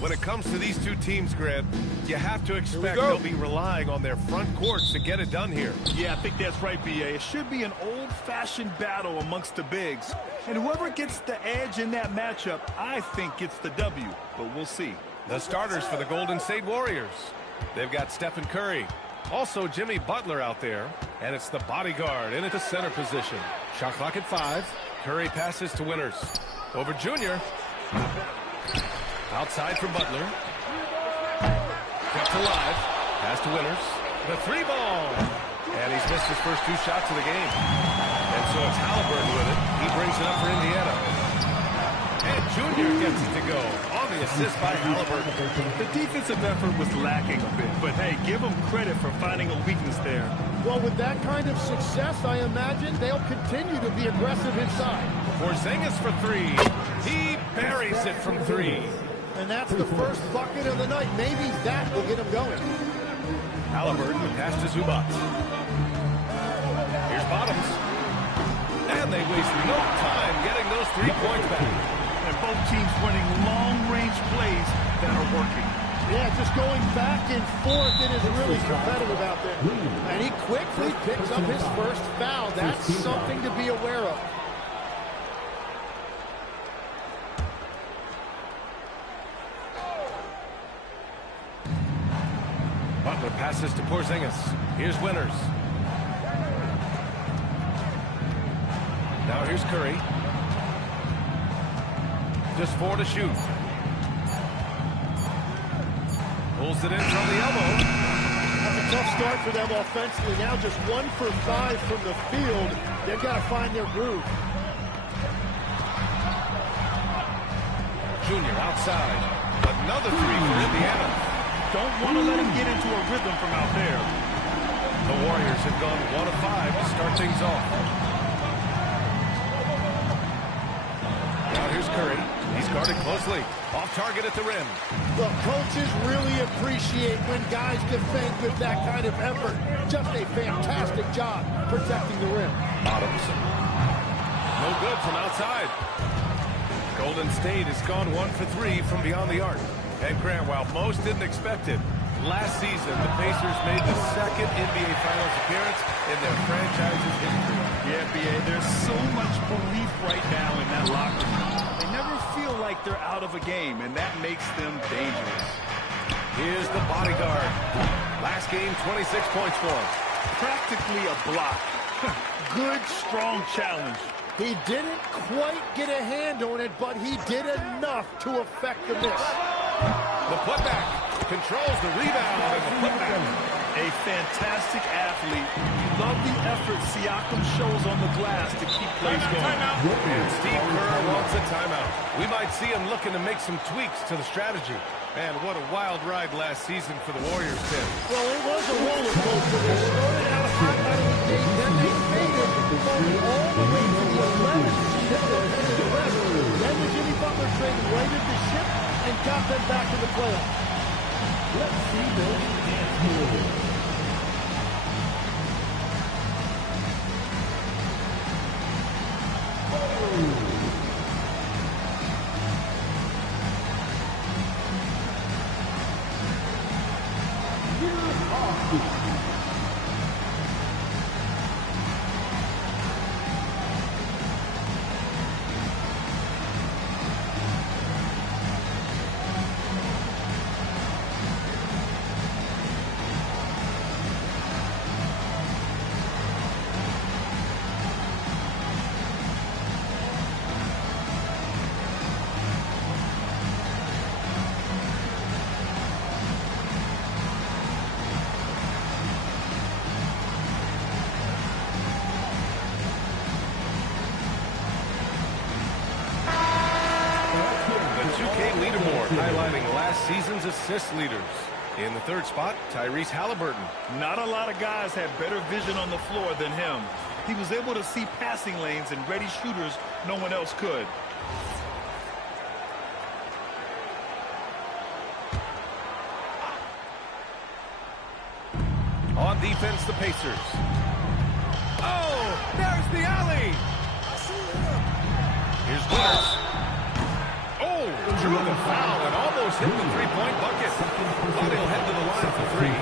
When it comes to these two teams, Grant, you have to expect they'll be relying on their front courts to get it done here. Yeah, I think that's right, B.A. It should be an old-fashioned battle amongst the bigs. And whoever gets the edge in that matchup, I think gets the W. But we'll see. The starters for the Golden State Warriors. They've got Stephen Curry. Also Jimmy Butler out there. And it's the bodyguard in at the center position. Shot clock at 5. Curry passes to Winters. Over Junior. Outside for Butler. Kept alive. Pass to Winters. The 3-ball. And he's missed his first 2 shots of the game. And so it's Halliburton with it. He brings it up for Indiana. And Junior gets it to go. On the assist by Halliburton. The defensive effort was lacking a bit. But, hey, give them credit for finding a weakness there. Well, with that kind of success, I imagine they'll continue to be aggressive inside. Porzingis for 3. He buries it from 3. And that's the first bucket of the night. Maybe that will get him going. Halliburton pass to Zubac. Here's Bottoms. And they waste no time getting those 3 points back. And both teams running long-range plays that are working. Yeah, just going back and forth. It is really competitive out there. And he quickly picks up his first foul. That's something to be aware of. Butler passes to Porzingis. Here's Winters. Now here's Curry. Just 4 to shoot. Pulls it in from the elbow. That's a tough start for them offensively. Now just 1 for 5 from the field. They've got to find their groove. Junior outside. Another 3 for Indiana. Don't want to let him get into a rhythm from out there. The Warriors have gone 1 of 5 to start things off. Now here's Curry. He's guarded closely. Off target at the rim. Look, coaches really appreciate when guys defend with that kind of effort. Just a fantastic job protecting the rim. Bottoms. No good from outside. Golden State has gone 1 for 3 from beyond the arc. And Grant, while most didn't expect it, last season the Pacers made the second NBA Finals appearance in their franchise's history. Yeah, B.A., there's so much belief right now in that locker room. They never feel like they're out of a game, and that makes them dangerous. Here's the bodyguard. Last game, 26 points for him. Practically a block. Good, strong challenge. He didn't quite get a hand on it, but he did enough to affect the miss. The putback controls the rebound and the putback. A fantastic athlete. You love the effort Siakam shows on the glass to keep plays going. And Steve Kerr wants a timeout. We might see him looking to make some tweaks to the strategy. And what a wild ride last season for the Warriors, Tim. Well, it was a roller coaster. They started out hot out of the gate, then they faded, going all the way to the 11th seed at the end of the rest. Then the Jimmy Butler trade righted the ship and got them back to the playoffs. Let's see those dance moves. Highlighting last season's assist leaders. In the 3rd spot, Tyrese Halliburton. Not a lot of guys had better vision on the floor than him. He was able to see passing lanes and ready shooters no one else could. On defense, the Pacers. Oh, there's the alley. Here's Winters. Oh, drew the foul and almost almost hit the three-point bucket. Thought he'll head to the line for three.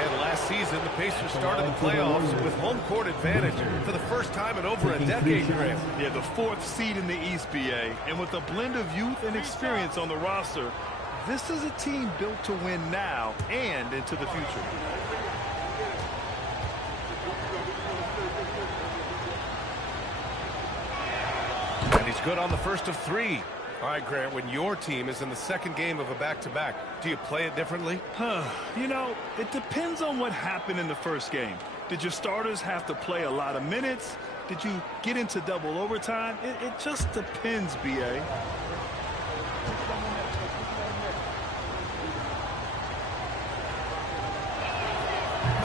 And last season, the Pacers started the playoffs with home court advantage for the first time in over a decade, Grant. Yeah, the 4th seed in the East, BA. And with a blend of youth and experience on the roster, this is a team built to win now and into the future. And he's good on the first of three. All right, Grant, when your team is in the second game of a back-to-back, do you play it differently? You know, it depends on what happened in the first game. Did your starters have to play a lot of minutes? Did you get into double overtime? It just depends, BA.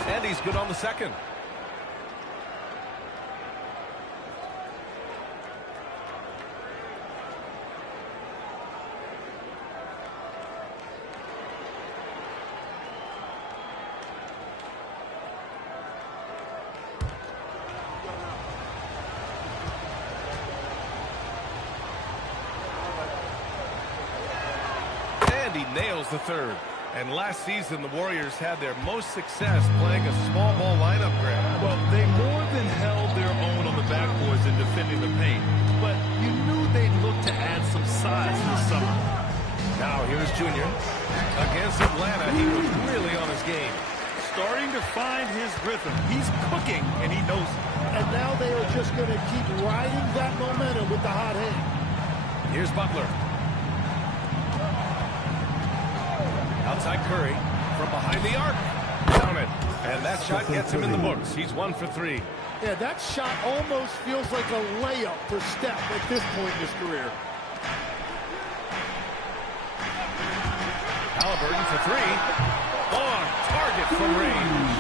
And he's good on the second. He nails the third. And last season, the Warriors had their most success playing a small ball lineup, Grant. Well, they more than held their own on the backboards in defending the paint. But you knew they'd look to add some size in the summer. Now here's Junior. Against Atlanta, he was really on his game. Starting to find his rhythm. He's cooking, and he knows it. And now they are just going to keep riding that momentum with the hot hand. Here's Butler. Outside Curry from behind the arc. Down it. And that shot gets him in the books. He's 1 for 3. Yeah, that shot almost feels like a layup for Steph at this point in his career. Halliburton for 3. On target from range.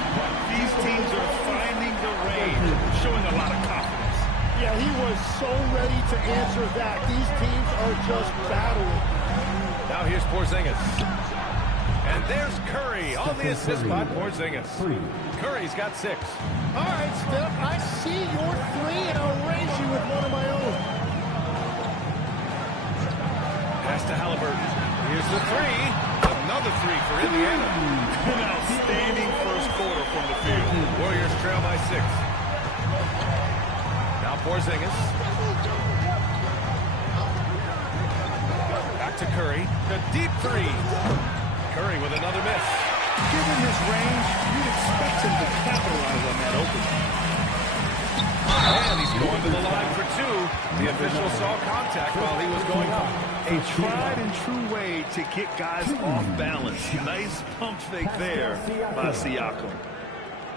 These teams are finding the range, showing a lot of confidence. Yeah, he was so ready to answer that. These teams are just battling. Now here's Porzingis. And there's Curry on the assist by Porzingis. Curry's got 6. All right, Steph, I see your 3, and I'll raise you with one of my own. Pass to Halliburton. Here's the 3. Another 3 for Indiana. An outstanding first quarter from the field. Warriors trail by 6. Now Porzingis. Back to Curry. The deep 3. Curry with another miss. Given his range, you'd expect him to capitalize on that opening. And he's going to the line for 2. The official saw contact while he was going up. A tried and true way to get guys off balance. Nice pump fake there by Siakam.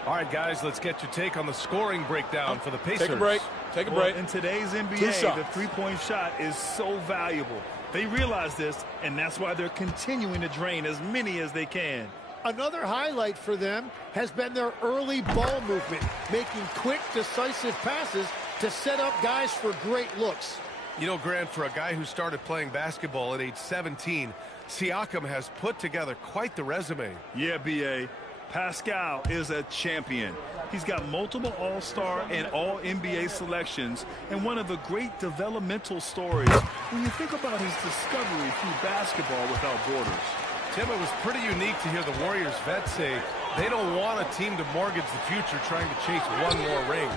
All right, guys, let's get your take on the scoring breakdown for the Pacers. Take a break. Take a break. In today's NBA, the three-point shot is so valuable. They realize this, and that's why they're continuing to drain as many as they can. Another highlight for them has been their early ball movement, making quick, decisive passes to set up guys for great looks. You know, Grant, for a guy who started playing basketball at age 17, Siakam has put together quite the resume. Yeah, B.A. Pascal is a champion. He's got multiple All-Star and All-NBA selections, and one of the great developmental stories when you think about his discovery through basketball without borders. Tim, it was pretty unique to hear the Warriors vets say they don't want a team to mortgage the future trying to chase one more ring.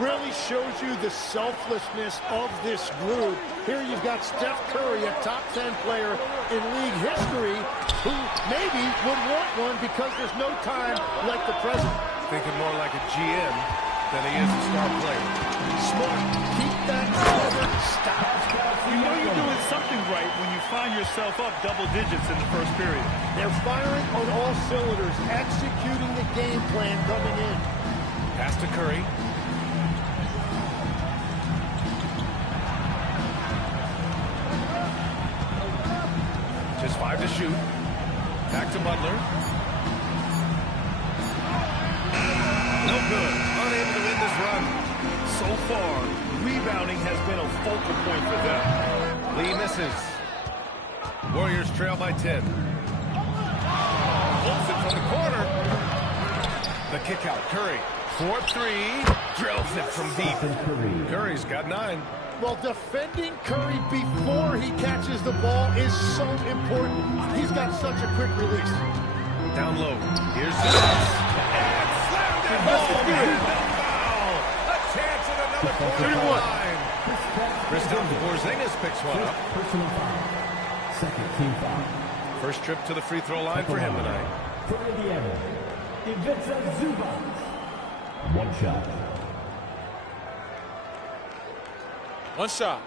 Really shows you the selflessness of this group. Here you've got Steph Curry, a top 10 player in league history, who maybe would want one because there's no time like the present. Thinking more like a GM than he is a star player. Smart. Keep that covered. Stop. You know you're doing something right when you find yourself up double digits in the first period. They're firing on all cylinders, executing the game plan coming in. Pass to Curry. Just 5 to shoot. Back to Butler. No good. Unable to win this run. So far, rebounding has been a focal point for them. Lee misses. Warriors trail by 10. Pulls it from the corner. The kick out. Curry. 4-3. Drills it from deep. Curry's got 9. Well, defending Curry before he catches the ball is so important. He's got such a quick release. Down low. Here's Zubac. And slammed it home. And the foul. A chance at another point on the line. Kristaps Porzingis picks one up. Personal foul. Second team foul. First trip to the free throw line for him tonight. For Indiana, Ivica Zubac. One shot. One shot.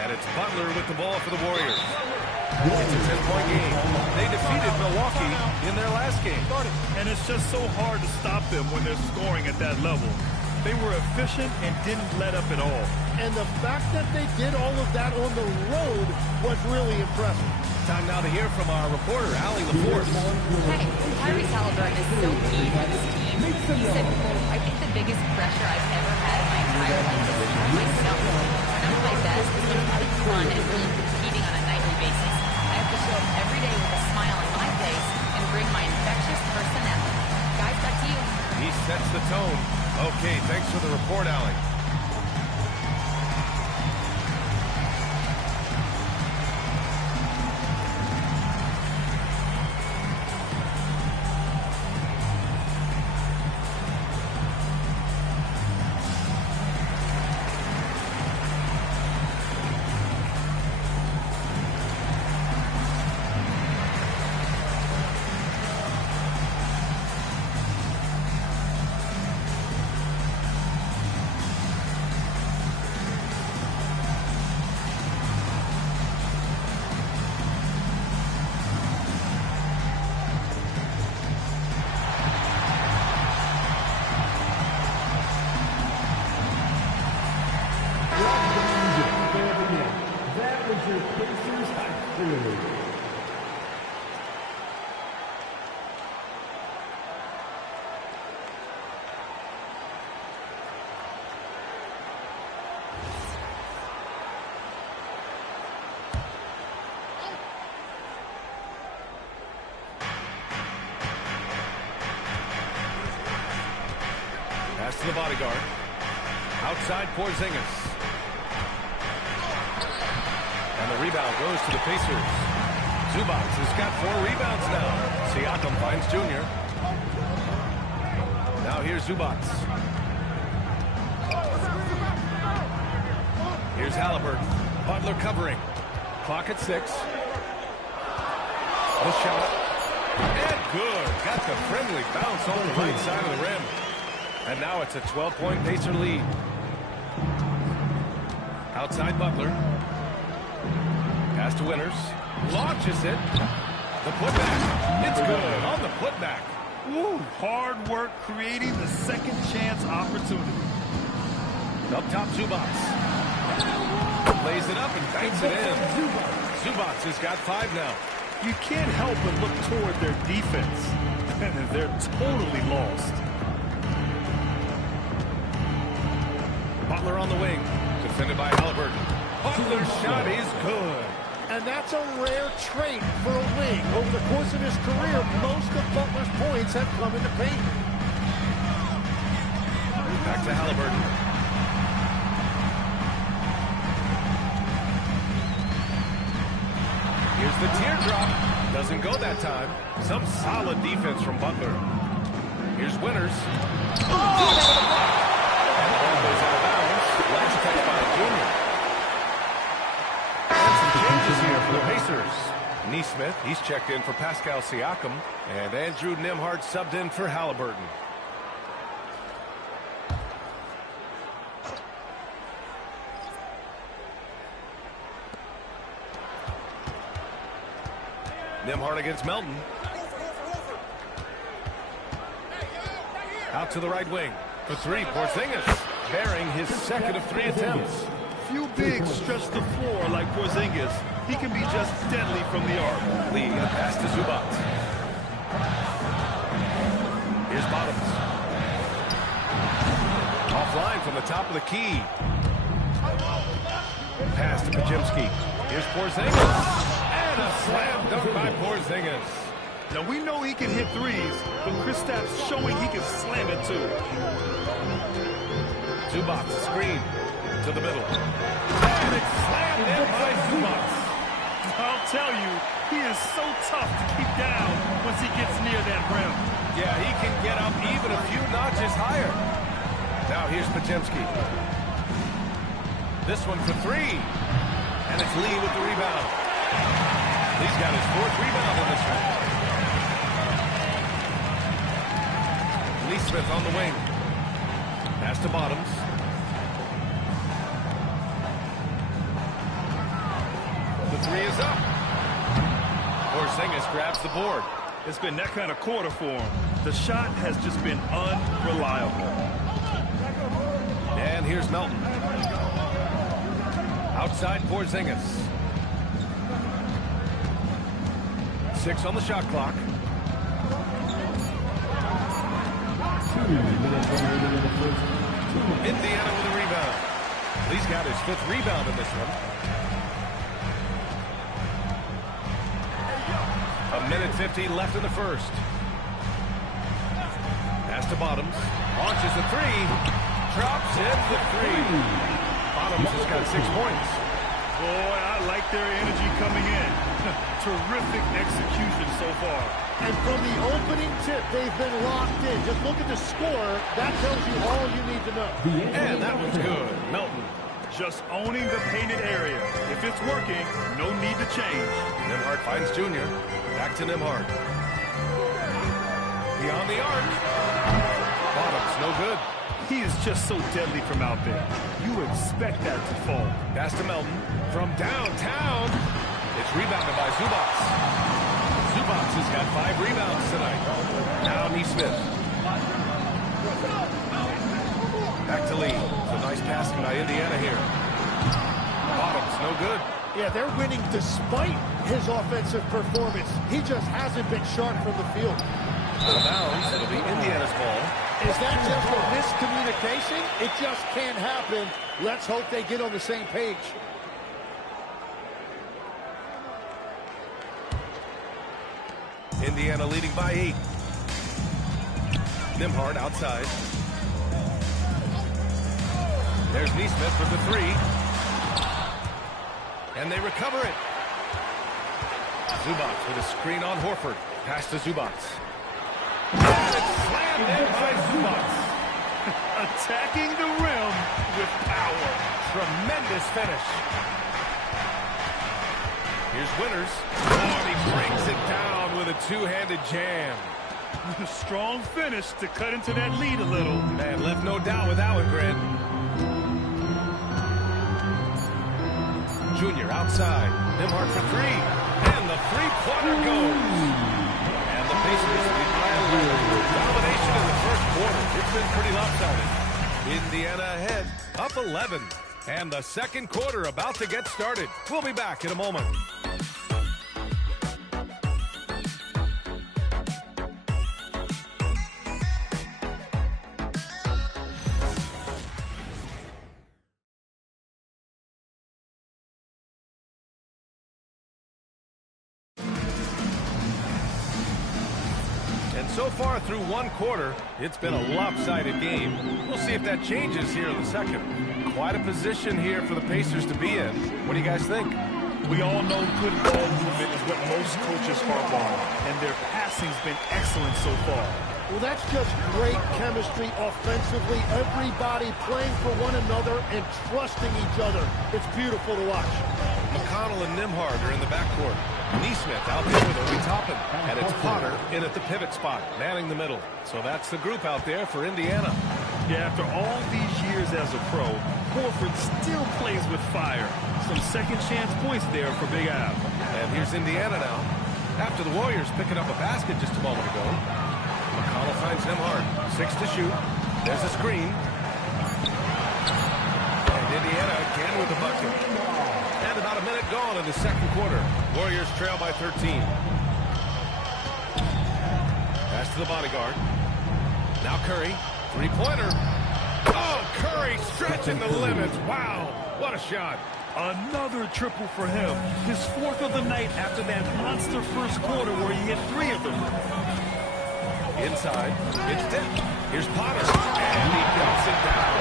And it's Butler with the ball for the Warriors. It's a 10-point game. They defeated Milwaukee in their last game. And it's just so hard to stop them when they're scoring at that level. They were efficient and didn't let up at all. And the fact that they did all of that on the road was really impressive. Time now to hear from our reporter, Allie LaForce. Hey, Tyrese Halliburton is so key for this team. He said, quote, I think the biggest pressure I've ever had in my entire life is on myself. When I'm at my best is when I'm having fun and really competing on a nightly basis. I have to show up every day with a smile on my face and bring my infectious personality. Guys, back to you. He sets the tone. Okay, thanks for the report, Allie. That was your Pacers high school. Pass to the bodyguard. Outside Porzingis. And the rebound goes to the Pacers. Zubac has got 4 rebounds now. Siakam finds Junior. Now here's Zubac. Here's Halliburton. Butler covering. Clock at 6. The shot. And good. Got the friendly bounce on the right side of the rim. And now it's a 12-point Pacer lead. Outside Butler. Pass to Winters. Launches it. The putback. It's good on the putback. Woo, hard work creating the second chance opportunity. Up top, Zubac. Lays it up and banks it in. Zubac has got 5 now. You can't help but look toward their defense. They're totally lost. Butler on the wing. Defended by Halliburton. Butler's shot is good. And that's a rare trait for a wing. Over the course of his career, most of Butler's points have come in the paint. Back to Halliburton. Here's the teardrop. Doesn't go that time. Some solid defense from Butler. Here's Winters. Oh! And the ball goes out of bounds. Last touch by Junior. Changes here for the Pacers. Nesmith, he's checked in for Pascal Siakam. And Andrew Nembhard subbed in for Halliburton. Nembhard against Melton. Out to the right wing. For 3, Porzingis. Bearing his second of 3 attempts. Few bigs stretch the floor like Porzingis. He can be just deadly from the arc. Lee, a pass to Zubac. Here's Bottoms. Offline from the top of the key. Pass to Pajimski. Here's Porzingis. And a slam dunk by Porzingis. Now, we know he can hit threes, but Kristaps showing he can slam it too. Zubac, screen to the middle. And it's slammed in by Zubac. I'll tell you, he is so tough to keep down once he gets near that rim. Yeah, he can get up even a few notches higher. Now here's Pajimski. This one for three. And it's Lee with the rebound. Lee's got his fourth rebound in this one. Lee Smith on the wing. Pass to Bottoms. The three is up. Porzingis grabs the board. It's been that kind of quarter for him. The shot has just been unreliable. And here's Melton. Outside Porzingis. 6 on the shot clock. 2 minutes remaining in the first. Indiana with a rebound. Lee's got his 5th rebound in this one. A minute 50 left in the first. Pass to Bottoms. Launches a three. Drops in the three. Bottoms has got 6 points. Boy, I like their energy coming in. Terrific execution so far. And from the opening tip, they've been locked in. Just look at the score. That tells you all you need to know. And that was good. Melton. Just owning the painted area. If it's working, no need to change. Nembhard finds Junior. Back to Nembhard. Beyond the arc. Bottoms, no good. He is just so deadly from out there. You expect that to fall. Pass to Melton. From downtown. It's rebounded by Zubac. Zubac has got 5 rebounds tonight. Now Nesmith. Back to Lee. It's a nice passing by Indiana here. Bottoms, no good. Yeah, they're winning despite his offensive performance. He just hasn't been sharp from the field. Out of bounds. It'll be Indiana's ball. Is that just a miscommunication? It just can't happen. Let's hope they get on the same page. Indiana leading by 8. Nembhard outside. There's Nesmith for the 3. And they recover it. Zubac with a screen on Horford. Pass to Zubac. And it's slammed in by Zubac. Attacking the rim with power. Tremendous finish. Here's Winters. Oh, and he brings it down with a 2-handed jam. Strong finish to cut into that lead a little. Man, left no doubt with that one, Grant. Junior outside. Nembhard for 3. And the three-pointer goes. And the Pacers lead by 11. Domination in the first quarter. It's been pretty lopsided. Indiana ahead, up 11. And the second quarter about to get started. We'll be back in a moment. So far through one quarter, it's been a lopsided game. We'll see if that changes here in the second. Quite a position here for the Pacers to be in. What do you guys think? We all know good ball movement is what most coaches harp on, and their passing's been excellent so far. Well, that's just great chemistry offensively. Everybody playing for one another and trusting each other. It's beautiful to watch. McConnell and Nembhard are in the backcourt. Nesmith out there with Obi Toppin. And it's Potter in at the pivot spot, manning the middle. So that's the group out there for Indiana. Yeah, after all these years as a pro, Horford still plays with fire. Some second chance points there for Big Al. And here's Indiana now. After the Warriors picking up a basket just a moment ago. McConnell finds Nembhard. 6 to shoot. There's a screen. And Indiana again with the bucket. And about a minute gone in the second quarter. Warriors trail by 13. Pass to the bodyguard. Now Curry. Three-pointer. Oh, Curry stretching the limits. Wow, what a shot. Another triple for him. His fourth of the night after that monster first quarter where he hit 3 of them. Inside, it's tipped. Here's Potter, and he dumps it down.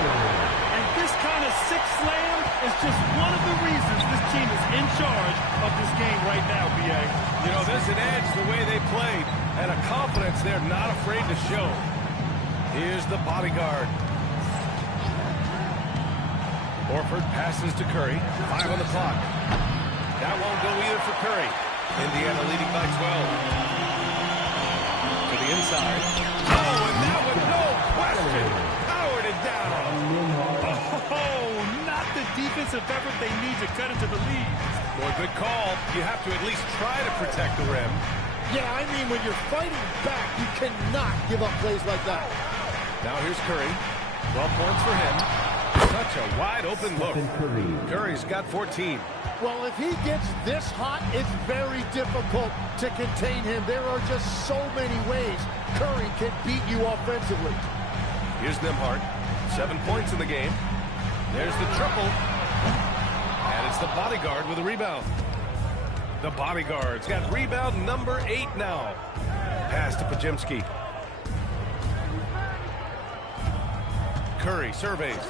And this kind of six slam is just one of the reasons this team is in charge of this game right now, B.A. You know, there's an edge the way they played, and a confidence they're not afraid to show. Here's the bodyguard. Horford passes to Curry. 5 on the clock. That won't go either for Curry. Indiana leading by 12. To the inside. Oh, and that one, no question. Powered it down. Oh, not the defensive effort they need to cut into the lead. Boy, good call. You have to at least try to protect the rim. Yeah, I mean, when you're fighting back, you cannot give up plays like that. Now here's Curry. 12 points for him. Such a wide-open look. Curry's got 14. Well, if he gets this hot, it's very difficult to contain him. There are just so many ways Curry can beat you offensively. Here's Nembhard. 7 points in the game. There's the triple. And it's the bodyguard with a rebound. The bodyguard's got rebound number 8 now. Pass to Podziemski. Curry surveys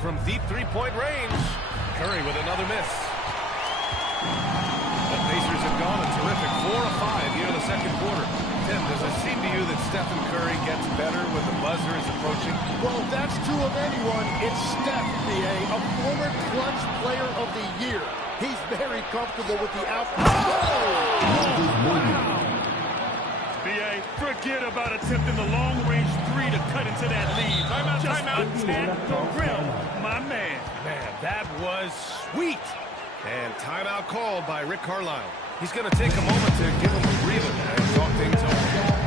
from deep three-point range. Curry with another miss. The Pacers have gone a terrific 4 of 5 here in the second quarter. Tim, does it seem to you that Stephen Curry gets better when the buzzer is approaching? Well, if that's true of anyone, it's Steph, B.A., a former clutch player of the year. He's very comfortable with the outcome. Oh! Wow! B.A., forget about attempting the long-range 3 to cut into that lead. Timeout, Just timeout. attack the rim, my man. Man, that was sweet. And timeout called by Rick Carlisle. He's going to take a moment to give him a breather and talk things over.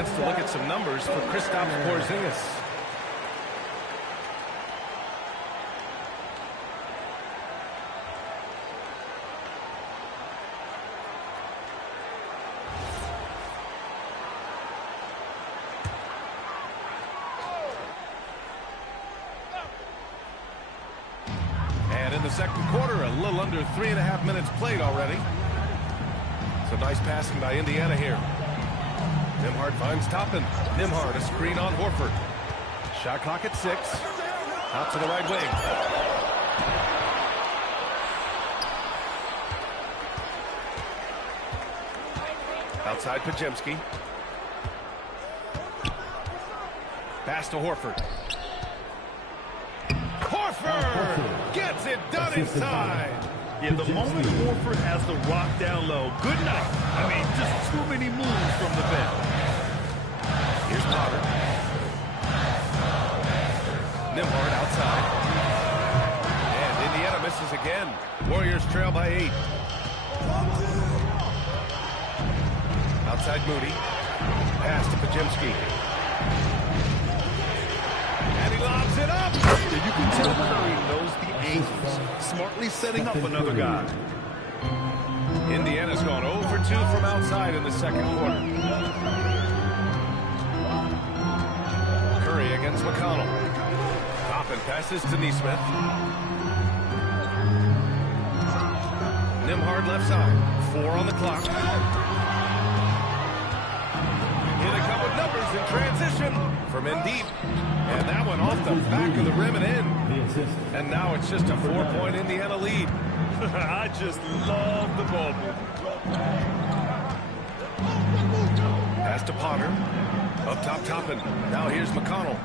To look at some numbers for Kristaps Porzingis. And in the second quarter, a little under 3.5 minutes played already. Some nice passing by Indiana here. Nembhard finds Toppin. Nembhard, a screen on Horford. Shot clock at 6. Out to the right wing. Outside Podziemski. Pass to Horford. Horford gets it done inside. Yeah, the moment Horford has the rock down low, good night. I mean, just too many moves from the bench. Here's Potter. Nembhard outside. And Indiana misses again. Warriors trail by 8. Outside Moody. Pass to Podziemski. And he lobs it up. You can tell Curry knows the angles. Smartly setting up another guy. Indiana's gone 0 for 2 from outside in the second quarter. Curry against McConnell. Toppin passes to Nesmith. Nembhard left side. 4 on the clock. Here they come with numbers in transition from in deep. And that one off the back of the rim and in. And now it's just a 4-point Indiana lead. I just love the ball movement. Pass to Potter. Up top, Toppin. Now here's McConnell.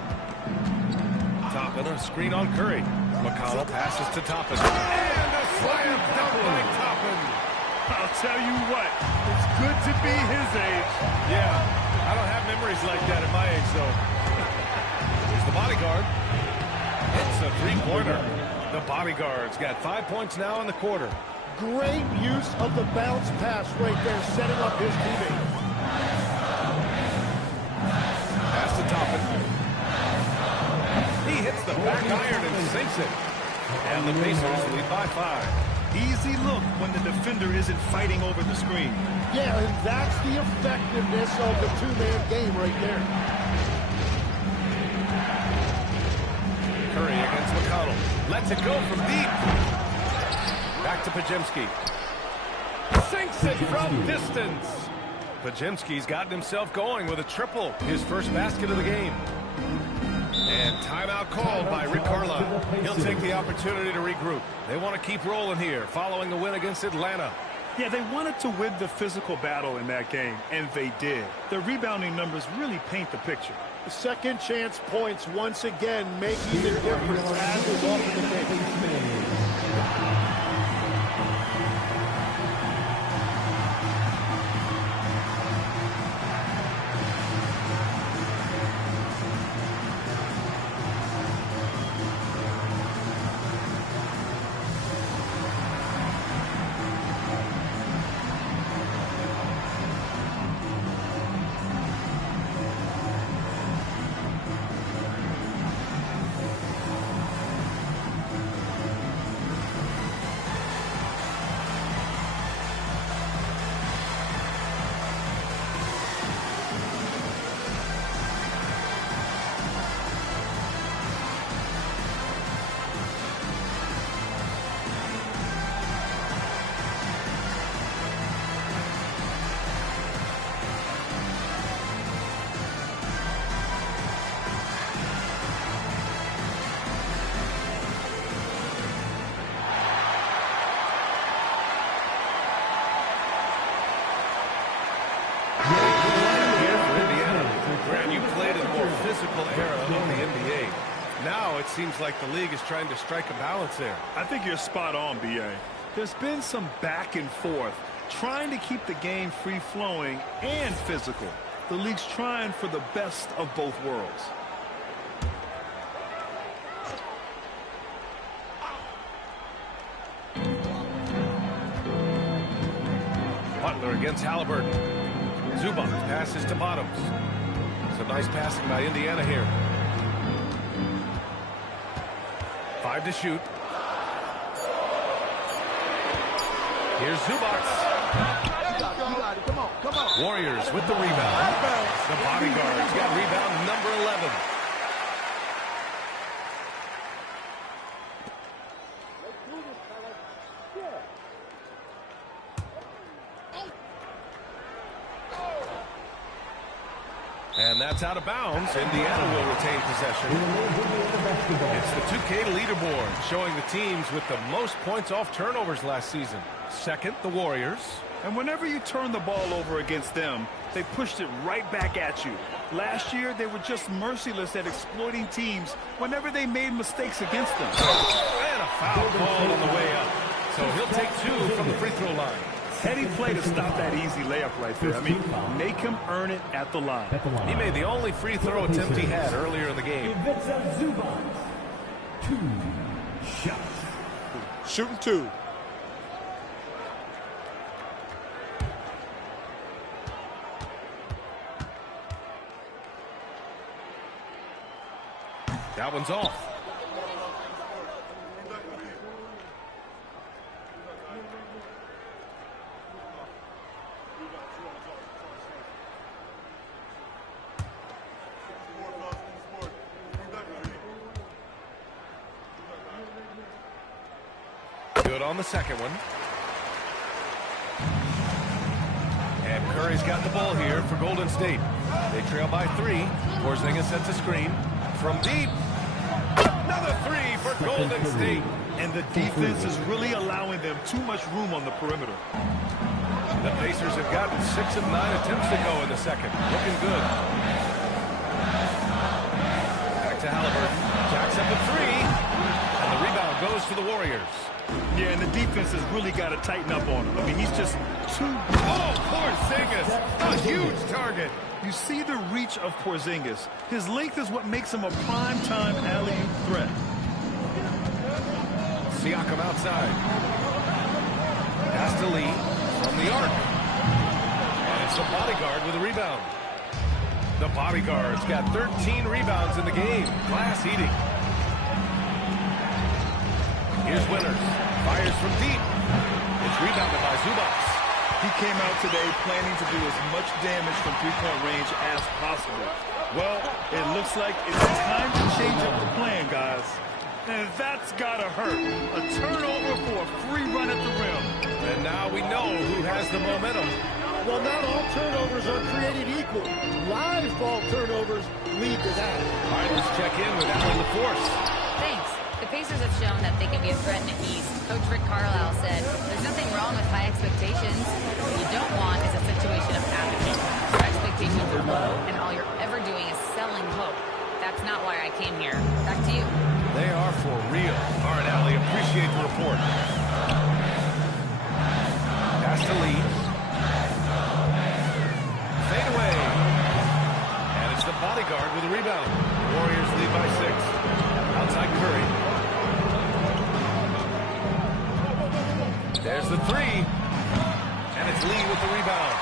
Toppin, a screen on Curry. McConnell passes to Toppin. And a slam dunk by Toppin. I'll tell you what, it's good to be his age. Yeah, I don't have memories like that at my age, though. Here's the bodyguard. It's a three-pointer. The bodyguard's got 5 points now in the quarter. Great use of the bounce pass right there, setting up his teammate. Pass to Toppin. He hits the back iron and sinks it. And the Pacers lead by 5. Easy look when the defender isn't fighting over the screen. Yeah, and that's the effectiveness of the two-man game right there. Curry against McConnell. Lets it go from deep. Back to Podziemski. Sinks it from distance. Podziemski's gotten himself going with a triple. His first basket of the game. And timeout called by Rick Carlisle. He'll take the opportunity to regroup. They want to keep rolling here following the win against Atlanta. Yeah, they wanted to win the physical battle in that game, and they did. Their rebounding numbers really paint the picture. The second chance points once again making the difference as is often the case. Now it seems like the league is trying to strike a balance there. I think you're spot on, B.A. There's been some back and forth, trying to keep the game free-flowing and physical. The league's trying for the best of both worlds. Butler against Halliburton. Zubac passes to Bottoms. Some nice passing by Indiana here. 5 to shoot. Here's Zubac. Come on. Warriors with the rebound. The bodyguards got rebound number 11. And that's out of bounds. Indiana will retain possession. It's the 2K leaderboard showing the teams with the most points off turnovers last season. Second, the Warriors. And whenever you turn the ball over against them, they pushed it right back at you. Last year, they were just merciless at exploiting teams whenever they made mistakes against them. And a foul call on the way up. So he'll take 2 from the free throw line. Heady play to stop that easy layup right there. I mean, make him earn it at the line. He made the only free throw attempt he had earlier in the game. Zubac, 2 shots. Shooting 2. That one's off. Good on the second one. And Curry's got the ball here for Golden State. They trail by 3. Porzingis sets a screen from deep. Another 3 for Golden State. And the defense is really allowing them too much room on the perimeter. The Pacers have gotten 6 of 9 attempts to go in the second. Looking good. Back to Halliburton. Jacks up a 3. And the rebound goes to the Warriors. Yeah, and the defense has really got to tighten up on him. I mean, he's just too... Oh, Porzingis. A huge target. You see the reach of Porzingis. His length is what makes him a prime-time alley-oop threat. Siakam outside. Pass to Lee from the arc. And it's the bodyguard with a rebound. The bodyguard's got 13 rebounds in the game. Class eating. Here's Winters. Fires from deep. It's rebounded by Zubac. He came out today planning to do as much damage from three-point range as possible. Well, it looks like it's time to change up the plan, guys. And that's got to hurt. A turnover for a free run at the rim. And now we know who has the momentum. Well, not all turnovers are created equal. Live ball turnovers lead to that. All right, let's check in with Allie LaForce. Thanks. The Pacers have shown that they can be a threat in the East. Coach Rick Carlisle said, there's nothing wrong with high expectations. What you don't want is a situation of apathy. Your expectations are low, and all you're ever doing is selling hope. That's not why I came here. Back to you. They are for real. All right, Allie, appreciate the report. Pass to Lee. Fade away. And it's the bodyguard with a rebound. The Warriors lead by 6. Outside Curry. There's the 3. And it's Lee with the rebound.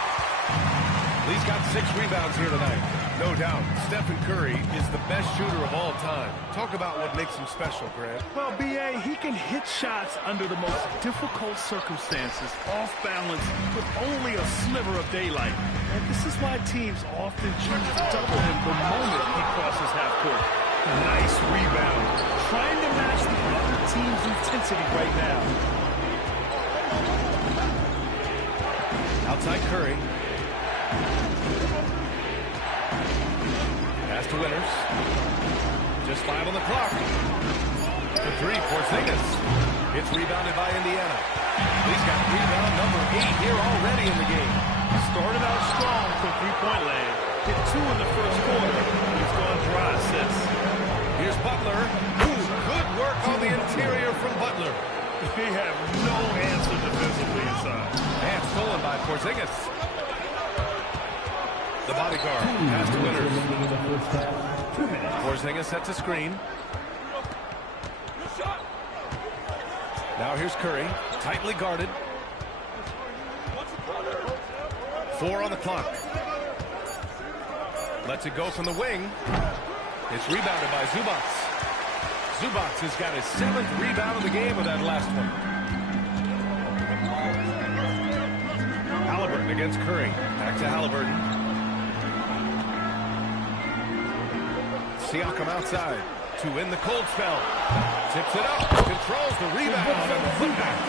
Lee's got 6 rebounds here tonight. No doubt, Stephen Curry is the best shooter of all time. Talk about what makes him special, Grant. Well, B.A., he can hit shots under the most difficult circumstances, off balance, with only a sliver of daylight. And this is why teams often choose to double him the moment he crosses half court. Nice rebound. Trying to match the other team's intensity right now. Outside Curry. Pass to Winters. Just 5 on the clock. The 3, Porzingis. It's rebounded by Indiana. He's got rebound number 8 here already in the game. Started out strong from three-point land. Hit 2 in the first quarter. He's gone dry since. Here's Butler. Ooh, good work on the interior from Butler. He had no answer defensively inside. And stolen by Porzingis. The bodyguard. Pass to Winters. Porzingis sets a screen. Now here's Curry. Tightly guarded. 4 on the clock. Lets it go from the wing. It's rebounded by Zubac. Zubac has got his 7th rebound of the game with that last one. Halliburton against Curry. Back to Halliburton. Siakam outside to win the cold spell. Tips it up. Controls the rebound and the putback.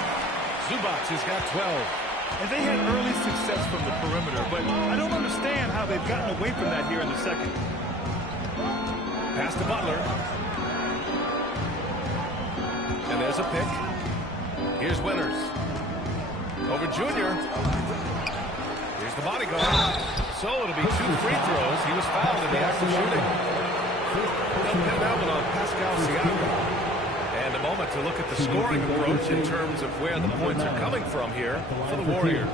Zubac has got 12. And they had early success from the perimeter, but I don't understand how they've gotten away from that here in the second. Pass to Butler. And there's a pick. Here's Winters. Over Junior. Here's the bodyguard. So it'll be 2 free throws. He was fouled in the act of shooting. They'll pin that one on Pascal Siakam. And a moment to look at the scoring approach in terms of where the points are coming from here for the Warriors.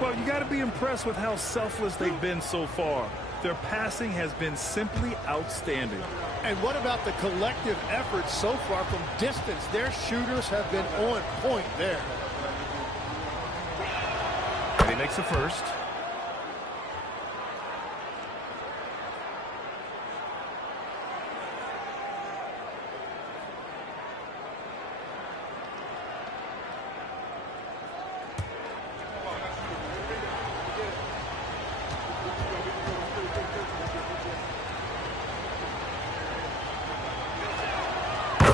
Well, you got to be impressed with how selfless they've been so far. Their passing has been simply outstanding. And what about the collective effort so far from distance? Their shooters have been on point there. And he makes a first.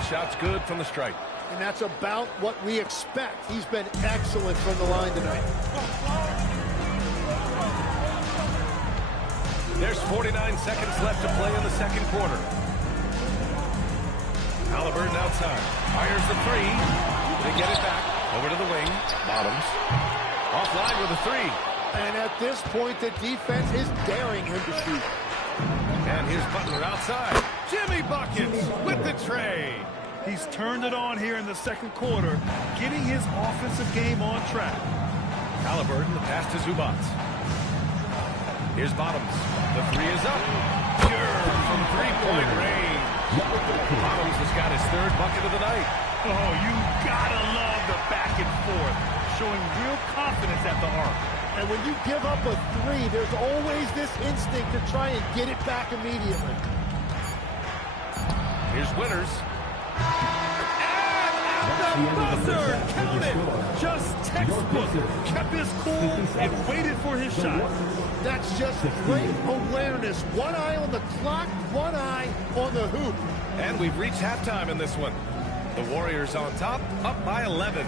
Shot's good from the stripe. And that's about what we expect. He's been excellent from the line tonight. There's 49 seconds left to play in the second quarter. Halliburton outside. Fires the three. They get it back. Over to the wing. Bottoms. Offline with a three. And at this point, the defense is daring him to shoot. And here's Butler outside. Jimmy buckets with the tray. He's turned it on here in the second quarter, getting his offensive game on track. Halliburton, the pass to Zubac. Here's Bottoms. The three is up. Pure from three-point range. Bottoms has got his third bucket of the night. Oh, you gotta love the back and forth, showing real confidence at the arc. And when you give up a three, there's always this instinct to try and get it back immediately. Here's Winters. The buzzer, count it. Just textbook. Kept his cool and waited for his shot. That's just great awareness. One eye on the clock, one eye on the hoop. And we've reached halftime in this one. The Warriors on top, up by 11.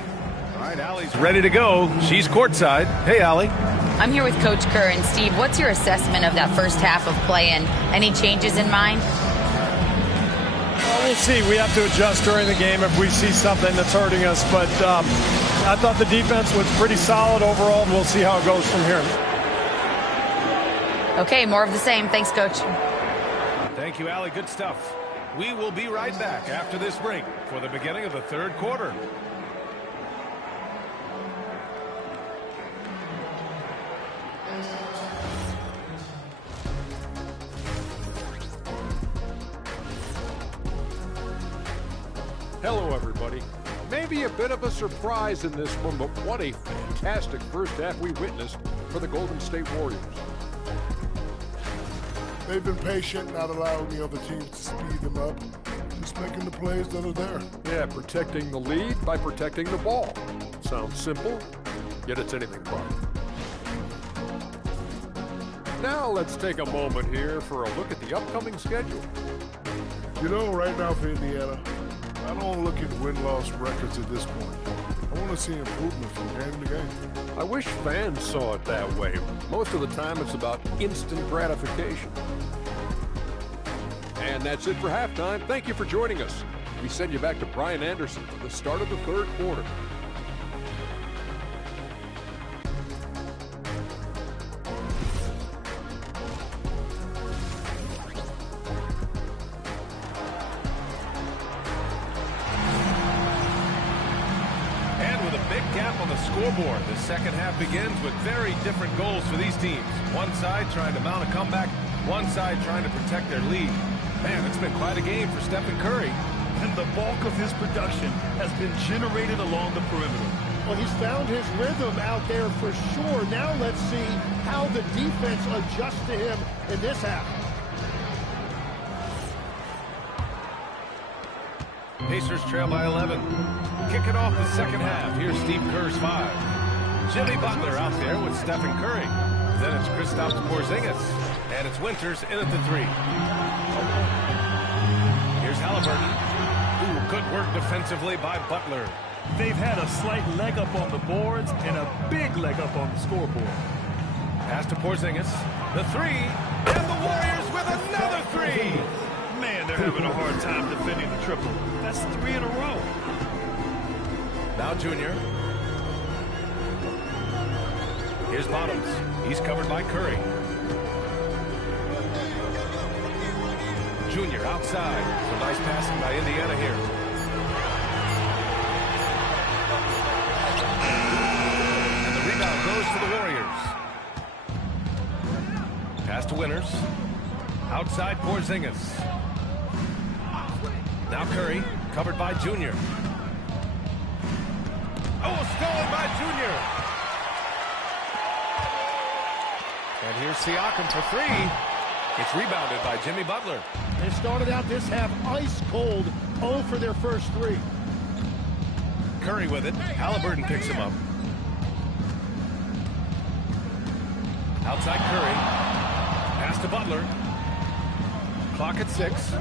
All right, Allie's ready to go. She's courtside. Hey, Allie. I'm here with Coach Kerr. And Steve, what's your assessment of that first half of play and any changes in mind? Well, we'll see. We have to adjust during the game if we see something that's hurting us. But I thought the defense was pretty solid overall, and we'll see how it goes from here. Okay, more of the same. Thanks, Coach. Thank you, Allie. Good stuff. We will be right back after this break for the beginning of the third quarter. Hello, everybody. Maybe a bit of a surprise in this one, but what a fantastic first half we witnessed for the Golden State Warriors. They've been patient, not allowing the other teams to speed them up. Just making the plays that are there. Yeah, protecting the lead by protecting the ball. Sounds simple, yet it's anything but. Now let's take a moment here for a look at the upcoming schedule. You know, right now for Indiana, I don't look at win-loss records at this point. I want to see improvement from game to game. I wish fans saw it that way. Most of the time it's about instant gratification. And that's it for halftime. Thank you for joining us. We send you back to Brian Anderson for the start of the third quarter. Scoreboard. The second half begins with very different goals for these teams. One side trying to mount a comeback, one side trying to protect their lead. Man, it's been quite a game for Stephen Curry. And the bulk of his production has been generated along the perimeter. Well, he's found his rhythm out there for sure. Now let's see how the defense adjusts to him in this half. Pacers trail by 11. Kicking off the second half. Here's Steve Kerr's 5. Jimmy Butler out there with Stephen Curry. Then it's Kristaps Porzingis. And it's Winters in at the 3. Here's Halliburton. Ooh, good work defensively by Butler. They've had a slight leg up on the boards and a big leg up on the scoreboard. Pass to Porzingis. The 3. And the Warriors with another 3. Man, they're having a hard time defending the triple. That's 3 in a row. Now Junior. Here's Bottoms. He's covered by Curry. Junior outside. So nice passing by Indiana here. And the rebound goes to the Warriors. Pass to Winters. Outside Porzingis. Now Curry, covered by Junior. Oh, stolen by Junior. And here's Siakam for 3. It's rebounded by Jimmy Butler. They started out this half ice cold, 0 for their first 3. Curry with it. Halliburton picks him up. Outside Curry. Pass to Butler. Clock at 6.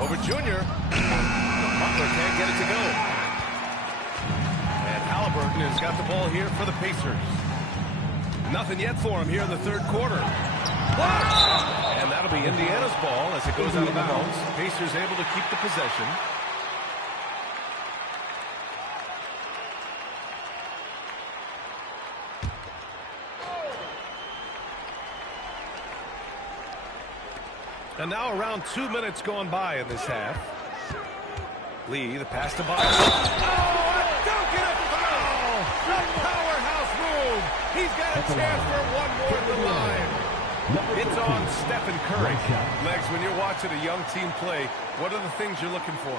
Over Junior. Butler can't get it to go. And Halliburton has got the ball here for the Pacers. Nothing yet for him here in the third quarter. And that'll be Indiana's ball as it goes out of bounds. Pacers able to keep the possession. And now around 2 minutes gone by in this half. Lee, the pass to Bogdan. Oh, a dunk and a foul! The powerhouse move. He's got a chance for one more at the line. It's on Stephen Curry. Legs, when you're watching a young team play, what are the things you're looking for?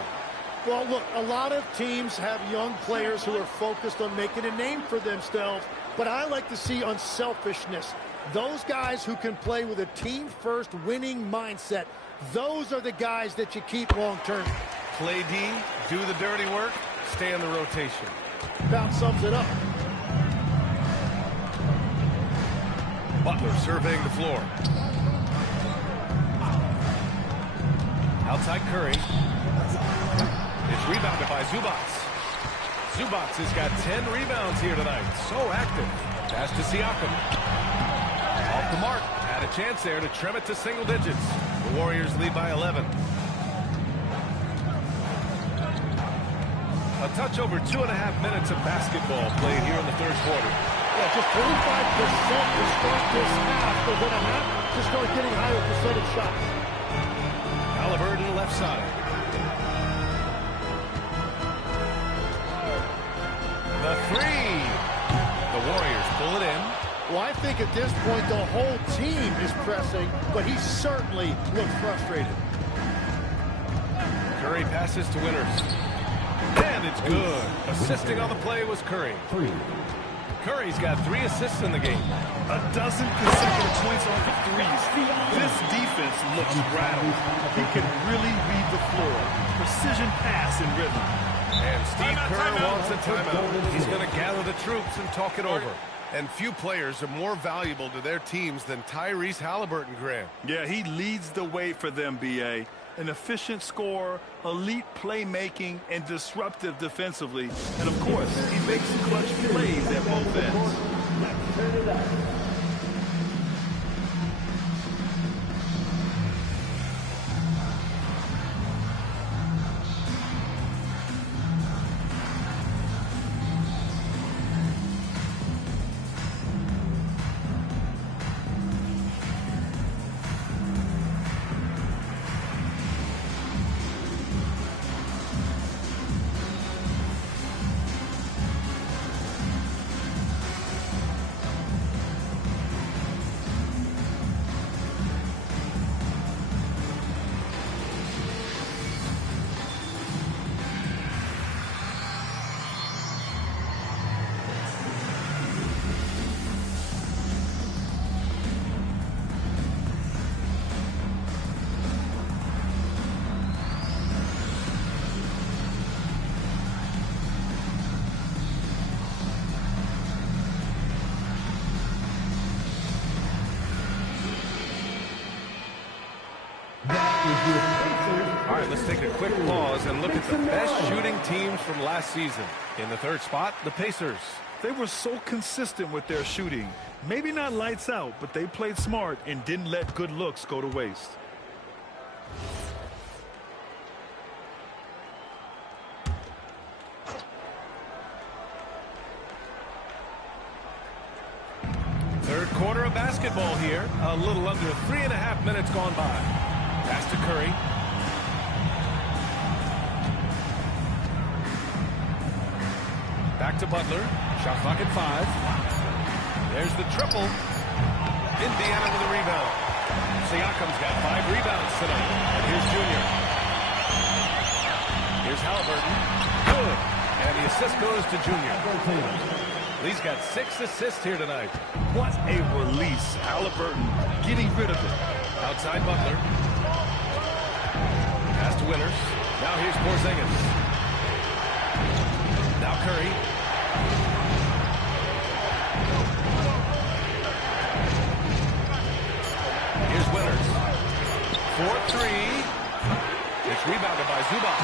Well, look, a lot of teams have young players who are focused on making a name for themselves, but I like to see unselfishness. Those guys who can play with a team-first winning mindset, those are the guys that you keep long-term. Play D, do the dirty work, stay in the rotation. About sums it up. Butler surveying the floor. Outside Curry. It's rebounded by Zubac. Zubac has got 10 rebounds here tonight. So active. Pass to Siakam. Off the mark. Had a chance there to trim it to single digits. The Warriors lead by 11. A touch over 2.5 minutes of basketball played here in the third quarter. Yeah, just 25% to start this half. They're going to have to start getting higher percentage shots. Halliburton left side. The three. The Warriors pull it in. Well, I think at this point the whole team is pressing, but he certainly looks frustrated. Curry passes to Winters. And it's good. Assisting on the play was Curry. Curry's got 3 assists in the game. A dozen consecutive points off of threes. This defense looks rattled. He can really read the floor. Precision pass and rhythm. And Steve Kerr wants a timeout. He's going to gather the troops and talk it over. And few players are more valuable to their teams than Tyrese Halliburton, Graham. Yeah, he leads the way for them, B.A. An efficient scorer, elite playmaking, and disruptive defensively. And, of course, he makes clutch plays at both ends. Let's turn it up. All right, let's take a quick pause and look at the best shooting teams from last season. In the third spot, the Pacers. They were so consistent with their shooting. Maybe not lights out, but they played smart and didn't let good looks go to waste. Third quarter of basketball here. A little under 3.5 minutes gone by. Pass to Curry. Back to Butler. Shot clock at 5. There's the triple. Indiana with a rebound. Siakam's got 5 rebounds tonight. And here's Junior. Here's Halliburton. Good. And the assist goes to Junior. Lee's got 6 assists here tonight. What a release. Halliburton getting rid of it. Outside Butler. Pass to Winters. Now here's Porzingis. Now Curry. Here's Winters. 4-3. It's rebounded by Zubac.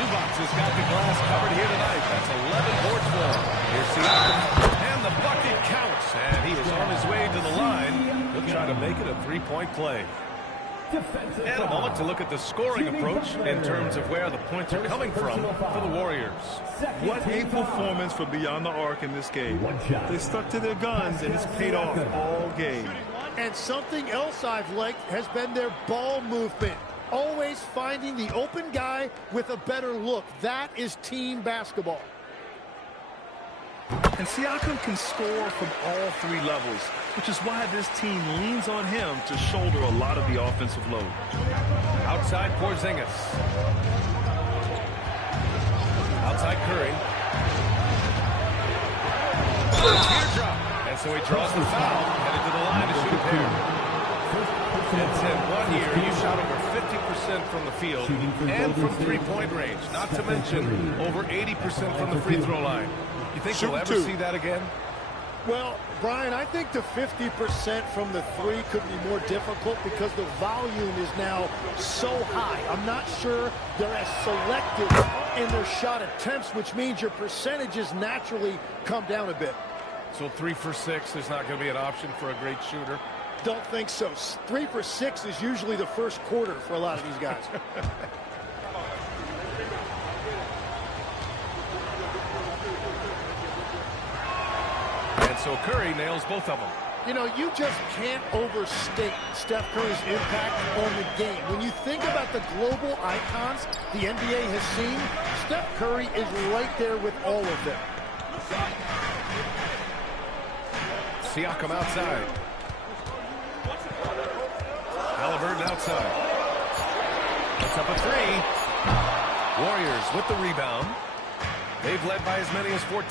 Zubac has got the glass covered here tonight. That's 11 boards for him. Here's Siakam. And the bucket counts. three-point play. And a moment to look at the scoring approach in terms of where the points are coming from for the Warriors. What a performance for beyond the arc in this game. They stuck to their guns, and it's paid off all game. And something else I've liked has been their ball movement. Always finding the open guy with a better look. That is team basketball. And Siakam can score from all three levels, which is why this team leans on him to shoulder a lot of the offensive load. Outside Porzingis. Outside Curry. Teardrop. And so he draws the foul, headed to the line to shoot a pair. And said 1 year, you shot over 50% from the field and from three-point range. Not to mention over 80% from the free throw line. You think we'll ever see that again? Well, Brian, I think the 50% from the three could be more difficult because the volume is now so high. I'm not sure they're as selective in their shot attempts, which means your percentages naturally come down a bit. So 3 for 6 is not going to be an option for a great shooter? Don't think so. 3 for 6 is usually the first quarter for a lot of these guys. And so Curry nails both of them. You know, you just can't overstate Steph Curry's impact on the game. When you think about the global icons the NBA has seen, Steph Curry is right there with all of them. Siakam outside. Halliburton outside. Puts up a three. Warriors with the rebound. They've led by as many as 14.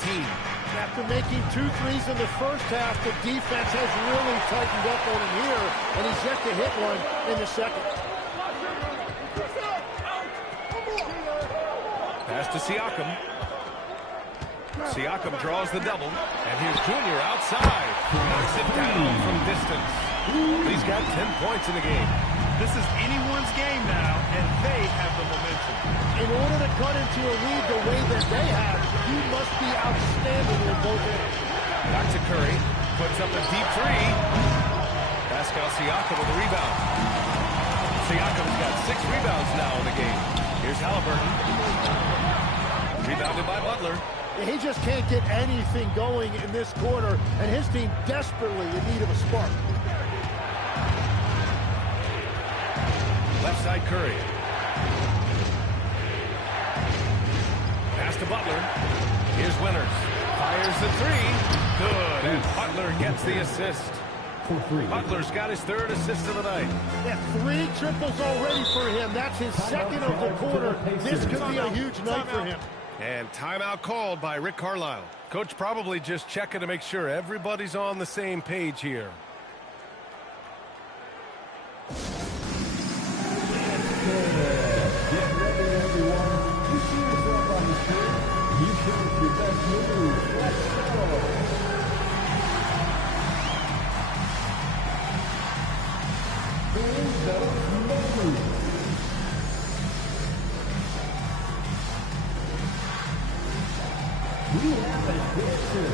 After making 2 threes in the first half, the defense has really tightened up on him here, and he's yet to hit one in the second. Pass to Siakam. Siakam draws the double, and here's Junior outside. Knocks it down from distance. He's got 10 points in the game. This is anyone's game now, and they have the momentum. In order to cut into a lead the way that they have, you must be outstanding in both ends. Back to Curry. Puts up a deep three. Pascal Siakam with the rebound. Siakam's got 6 rebounds now in the game. Here's Halliburton. Rebounded by Butler. He just can't get anything going in this quarter, and his team desperately in need of a spark. Left side Curry. Pass to Butler. Here's Winters. Fires the three. Good. And Butler gets the assist. Butler's got his 3rd assist of the night. Yeah, 3 triples already for him. That's his 2nd of the quarter. This could be a huge night for him. And timeout called by Rick Carlisle. Coach probably just checking to make sure everybody's on the same page here. Get ready, everyone. You see yourself on the screen. You show us your best move. Let's go. Here's those moves. We have a dancer.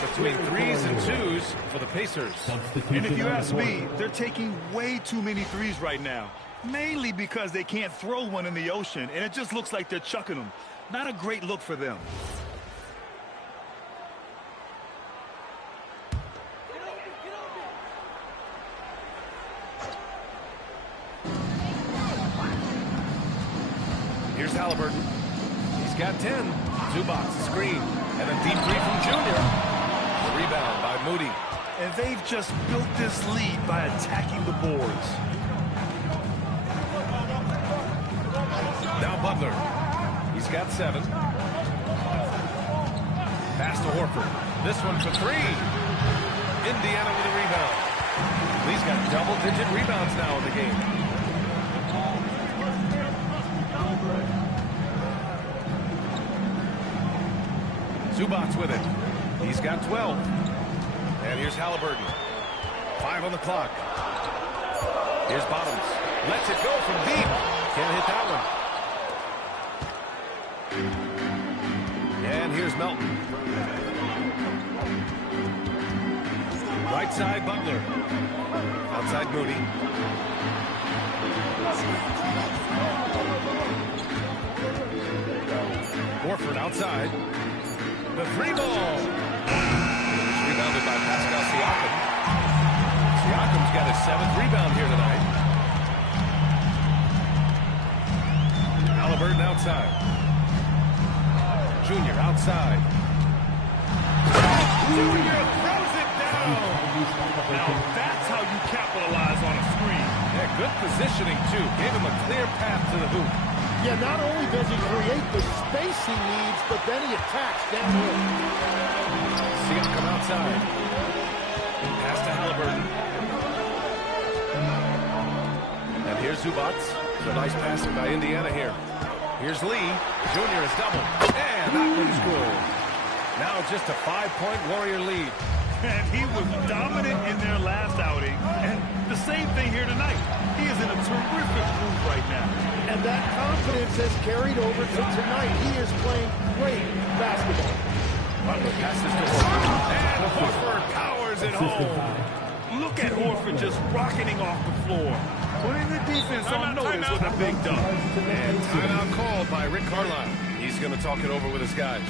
Between 3s and 2s for the Pacers. And if you ask me, they're taking way too many threes right now. Mainly because they can't throw one in the ocean, and it just looks like they're chucking them. Not a great look for them. Here's Halliburton. He's got 10. Zubac screen. And a deep three from Junior. The rebound by Moody. And they've just built this lead by attacking the boards. Now Butler. He's got 7. Pass to Horford. This one for 3. Indiana with a rebound. He's got double-digit rebounds now in the game. Zubac with it. He's got 12. And here's Halliburton. 5 on the clock. Here's Bottoms. Lets it go from deep. Can't hit that one. And here's Melton. Right side, Butler. Outside, Moody. Horford outside. The 3 ball. It's rebounded by Pascal Siakam. Siakam's got his 7th rebound here tonight. Halliburton outside. Junior outside. Junior throws it down. Now that's how you capitalize on a screen. Yeah, good positioning, too. Gave him a clear path to the hoop. Yeah, not only does he create the space he needs, but then he attacks downhill. Siakam outside. Pass to Halliburton. And here's Zubac. It's a nice passing by Indiana here. Here's Lee. Junior is doubled. And that one's good. Now just a 5-point Warrior lead. And he was dominant in their last outing. And the same thing here tonight. He is in a terrific groove right now. And that confidence has carried over to tonight. He is playing great basketball. Butler passes to Horford. And Horford powers it home. Look at Horford just rocketing off the floor. Putting the defense on notice with a big dunk. And timeout called by Rick Carlisle. He's going to talk it over with his guys.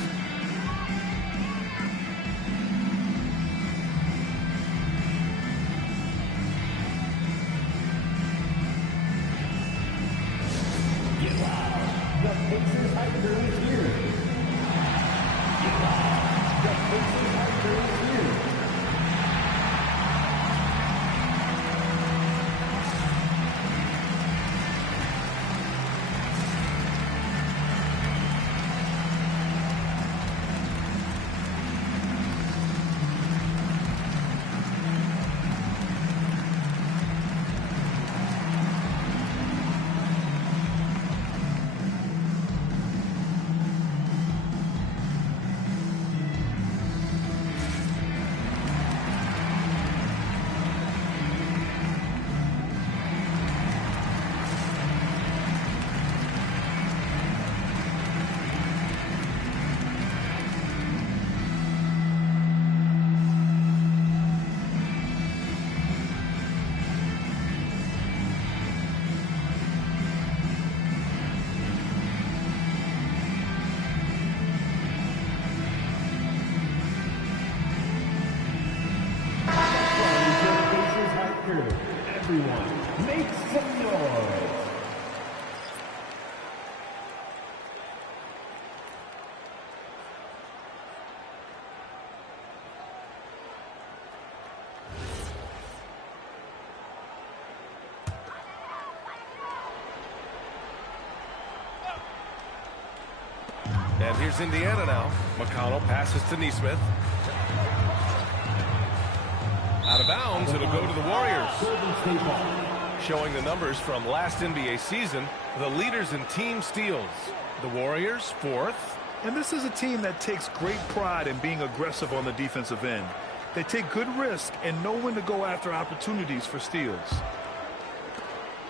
Everyone, make some noise. And here's Indiana now. McConnell passes to Nesmith. Out of bounds, it'll go to the Warriors. Showing the numbers from last NBA season, the leaders in team steals. The Warriors, 4th. And this is a team that takes great pride in being aggressive on the defensive end. They take good risk and know when to go after opportunities for steals.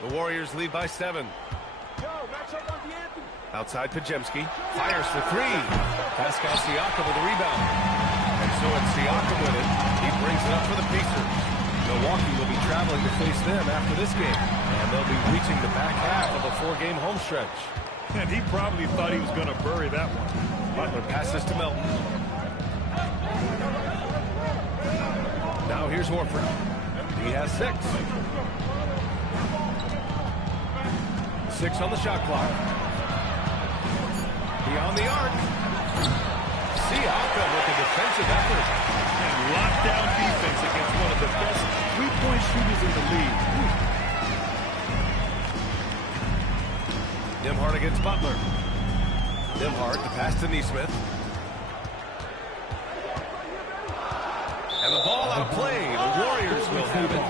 The Warriors lead by 7. Outside Podziemski. Fires for 3. Pascal Siakam with a rebound. And so it's Siakam with it. He brings it up for the Pacers. Milwaukee will be traveling to face them after this game. And they'll be reaching the back half of a 4-game home stretch. And he probably thought he was going to bury that one. Butler passes to Melton. Now here's Horford. He has 6. 6 on the shot clock. Beyond the arc. Siakam with a defensive effort. And lockdown defense against three-point shooters in the league. Nembhard against Butler. Nembhard, the pass to Nesmith. And the ball out of play. The Warriors will have it.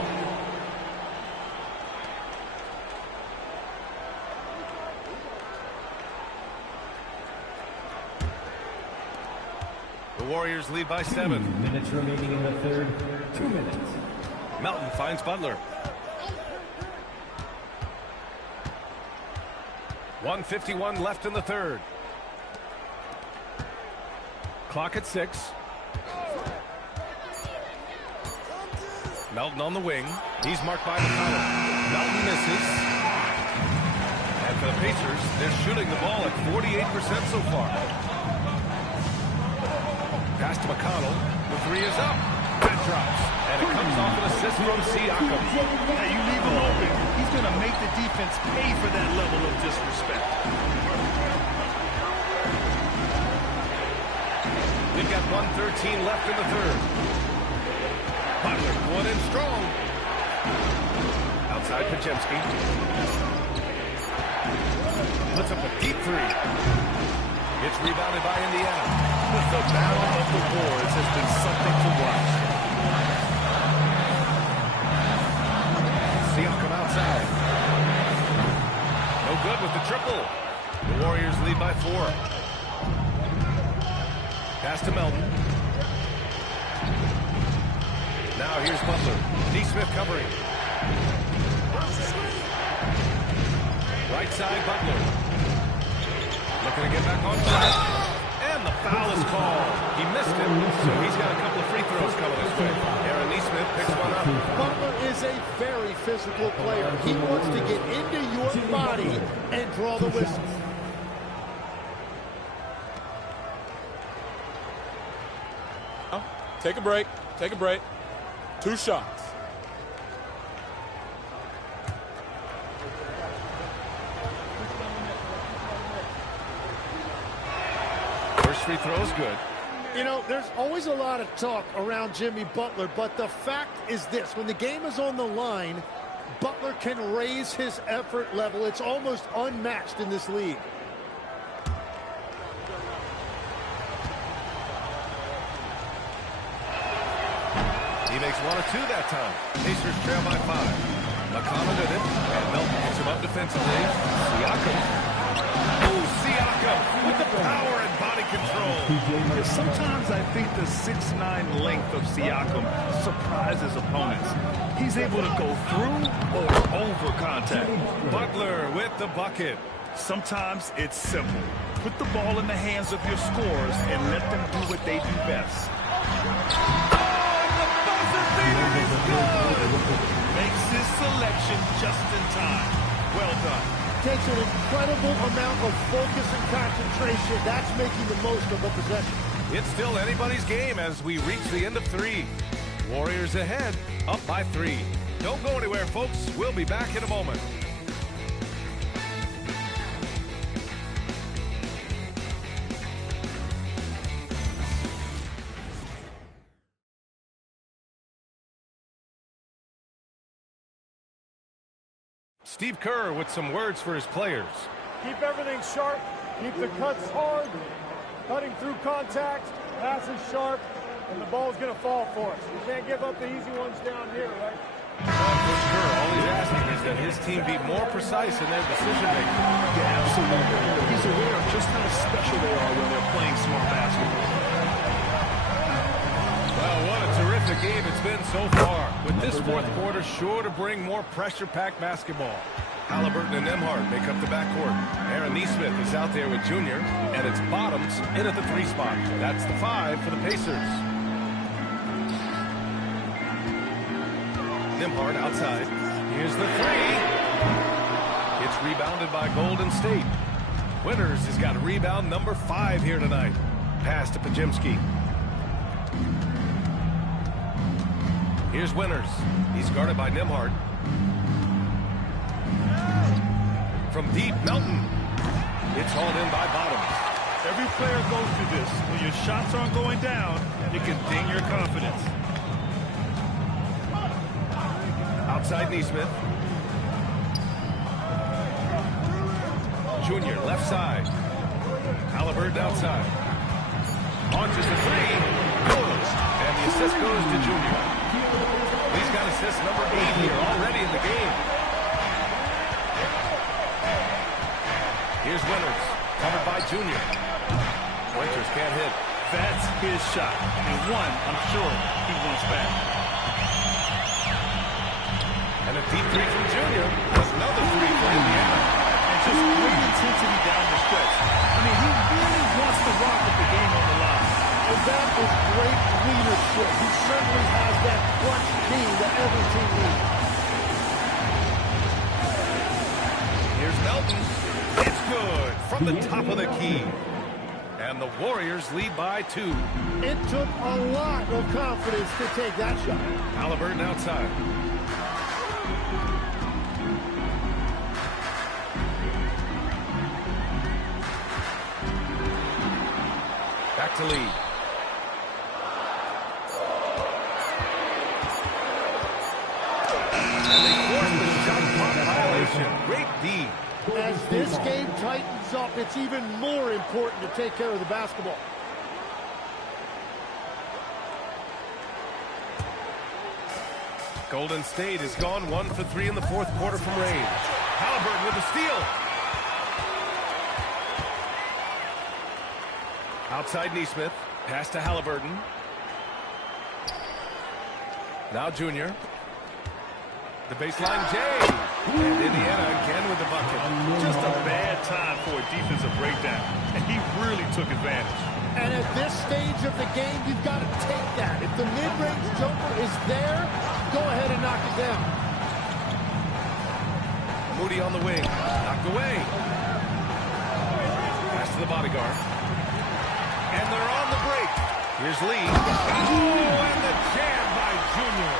The Warriors lead by 7. 2 minutes remaining in the third. 2 minutes. Melton finds Butler. 1:51 left in the third. Clock at 6. Melton on the wing. He's marked by McConnell. Melton misses. And for the Pacers, they're shooting the ball at 48% so far. Pass to McConnell. The three is up. That drops. And it comes off an assist from Siakam. Now you leave him open. He's going to make the defense pay for that level of disrespect. We've got 1:13 left in the third. Butler going in strong. Outside Podziemski. Puts up a deep three. It's rebounded by Indiana. The battle of the boards has been something to watch. Siakam outside. No good with the triple. The Warriors lead by 4. Pass to Melton. Now here's Butler. Nesmith covering. Right side, Butler. Looking to get back on track. And the foul is called. He missed it, so he's got a couple of free throws coming his way. Aaron Nesmith picks one up. Butler is a very physical player. He wants to get into your body and draw the whistle. Take a break. Take a break. 2 shots. First free throw is good. You know, there's always a lot of talk around Jimmy Butler, but the fact is this. When the game is on the line, Butler can raise his effort level. It's almost unmatched in this league. He makes 1 or 2 that time. Pacers trail by 5. McConnell did it, and Melton picks him up defensively. Siakam. Oh, Siakam with the power and body control. Sometimes I think the 6'9" length of Siakam surprises opponents. He's able to go through or over contact. Butler with the bucket. Sometimes it's simple. Put the ball in the hands of your scorers and let them do what they do best. Makes his selection just in time. Well done. Takes an incredible amount of focus and concentration. That's making the most of the possession. It's still anybody's game as we reach the end of 3. Warriors ahead, up by 3. Don't go anywhere, folks. We'll be back in a moment. Steve Kerr with some words for his players. Keep everything sharp. Keep the cuts hard. Cutting through contact. Passes sharp. And the ball's going to fall for us. We can't give up the easy ones down here, right? Coach Kerr, all he's asking is that his team be more precise in their decision-making. Yeah, absolutely. He's aware of just how special they are when they're playing smart basketball. Well, what a terrific game it's been so far. With this fourth quarter sure to bring more pressure-packed basketball. Halliburton and Nembhard make up the backcourt. Aaron Nesmith is out there with Junior, and it's Bottoms in at the 3 spot. That's the 5 for the Pacers. Nembhard outside. Here's the 3. It's rebounded by Golden State. Winters has got rebound number 5 here tonight. Pass to Podziemski. Here's Winters. He's guarded by Nembhard. From deep, Melton. It's hauled in by Bottoms. Every player goes through this. When your shots aren't going down, it can ding your confidence. Outside Neesmith. Junior, left side. Halliburton outside. Launches a three. Goes. And the assist goes to Junior. He's got assist number 8 here already in the game. Here's Winters. Covered by Junior. Winters can't hit. That's his shot. And one, I'm sure he wants back. And a deep three from Junior. Another three for Indiana. And just great intensity down the stretch. I mean, he really wants to rock with the game on the line. And that is great leadership. He certainly has that clutch team that every team needs. Here's Melton. It's good from the top of the key. And the Warriors lead by 2. It took a lot of confidence to take that shot. Halliburton outside. Back to lead. And they force the shot clock violation. Great D. As this game tightens up, it's even more important to take care of the basketball. Golden State has gone 1 for 3 in the fourth quarter from range. Halliburton with a steal. Outside Neesmith. Pass to Halliburton. Now Junior. The baseline J. And Indiana again with the bucket. Just a bad time for a defensive breakdown. And he really took advantage. And at this stage of the game, you've got to take that. If the mid-range jumper is there, go ahead and knock it down. Moody on the wing. Knocked away. Pass to the bodyguard. And they're on the break. Here's Lee. Oh, and the jam by Junior.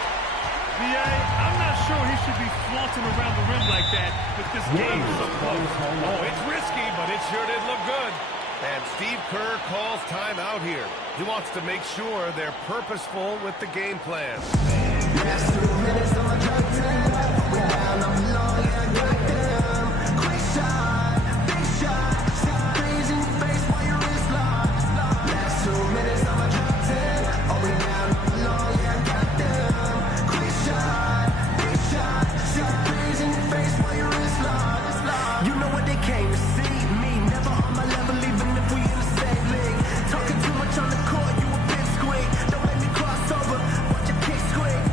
B.A., I'm not sure he should be flaunting around the rim like that with this game so close. Oh, it's risky, but it sure did look good. And Steve Kerr calls timeout here. He wants to make sure they're purposeful with the game plan. Last 2 minutes on my drug test. We're down on the long, yeah, I got them. Quick shot, big shot. Freeze in your face while your wrist locked. Last 2 minutes on my drug test. Oh, we down on the long, yeah, I got them. Quick shot, big shot. Freeze in your face while your wrist locked. You know what they came to see? Me, never on my level, even if we in the same league. Talking too much on the court, you a bit squeak. Don't let me cross over, watch your kick squeak.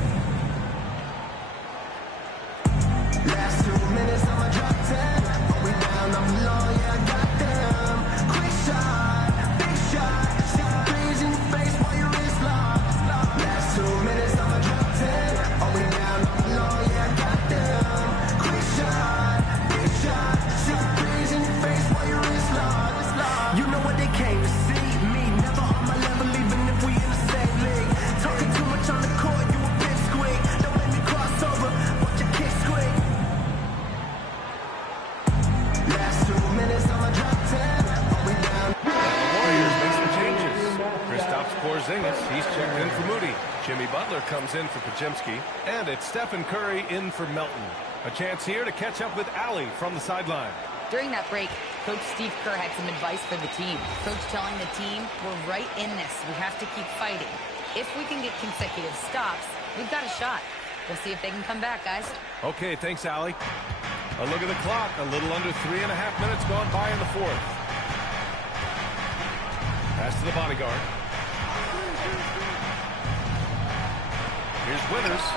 Last 2 minutes on my drop 10. Oh, we down, I'm low, yeah, I got them. Quick shot, big shot. Freeze in your face while your wrist locked. Last 2 minutes on my drop 10. Oh, we down, I'm low, yeah, I got them. Quick shot, big shot. Freeze in your face while your wrist locked. You know what they came to see? Me, never on my level, even if we in the same league. Talking too much on the court, you a bit squeak. Don't let me cross over, watch your kick squeak. Last 2 minutes on my drop 10. Oh, we down. Warriors make some changes. Kristaps Porzingis, he's checked in for Moody. Jimmy Butler comes in for Podziemski. And it's Stephen Curry in for Melton. A chance here to catch up with Allie from the sideline. During that break, Coach Steve Kerr had some advice for the team. Coach telling the team, we're right in this. We have to keep fighting. If we can get consecutive stops, we've got a shot. We'll see if they can come back, guys. Okay, thanks, Allie. A look at the clock. A little under 3.5 minutes gone by in the fourth. Pass to the bodyguard. Here's Winters.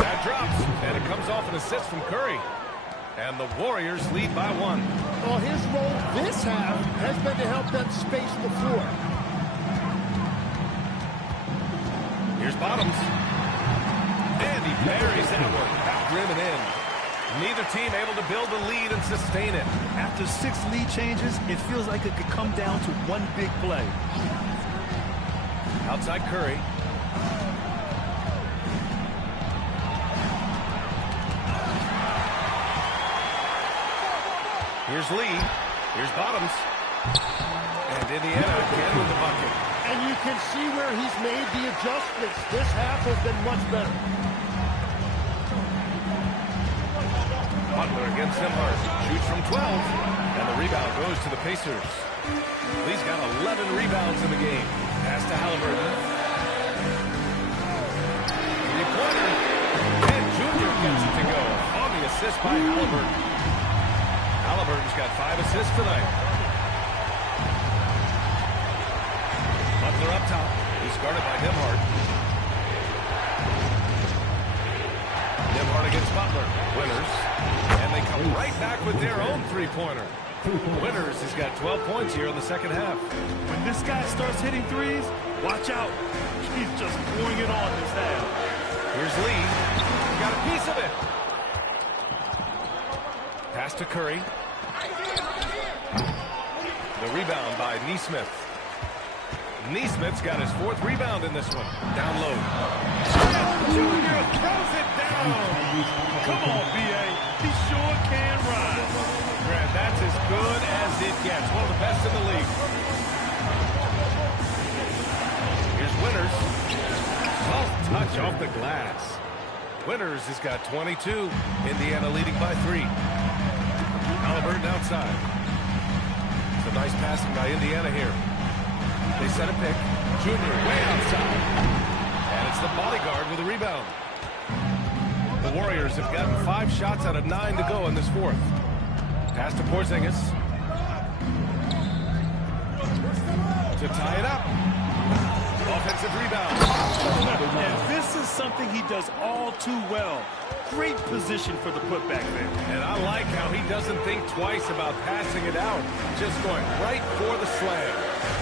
That drops, and it comes off an assist from Curry. And the Warriors lead by 1. Well, his role this half has been to help them space the floor. Here's Bottoms. And he buries that one. Back rim and in. Neither team able to build a lead and sustain it. After 6 lead changes, it feels like it could come down to one big play. Outside Curry. Here's Lee. Here's Bottoms. And Indiana again with the bucket. And you can see where he's made the adjustments. This half has been much better. Butler against Nembhard. Shoots from 12. And the rebound goes to the Pacers. Lee's got 11 rebounds in the game. Pass to Halliburton. Three-pointer. And Junior gets it to go. On the assist by Halliburton. Halliburton's got 5 assists tonight. Butler up top. He's guarded by Nembhard. Nembhard against Butler. Winners. And they come right back with their own three-pointer. Winners has got 12 points here in the second half. When this guy starts hitting threes, watch out. He's just pouring it on this half. Here's Lee. Got a piece of it. Pass to Curry. The rebound by Nesmith. Nesmith's got his 4th rebound in this one. Down low. Junior throws it down. Come on, B.A. He sure can rise. Grant, that's as good as it gets. One of the best in the league. Here's Winters. Soft touch off the glass. Winters has got 22. Indiana leading by 3. Halliburton outside. Some nice passing by Indiana here. They set a pick. Junior way outside. And it's the bodyguard with a rebound. The Warriors have gotten 5 shots out of 9 to go in this 4th. Pass to Porzingis. To tie it up. Offensive rebound. And this is something he does all too well. Great position for the putback there. And I like how he doesn't think twice about passing it out. Just going right for the slam.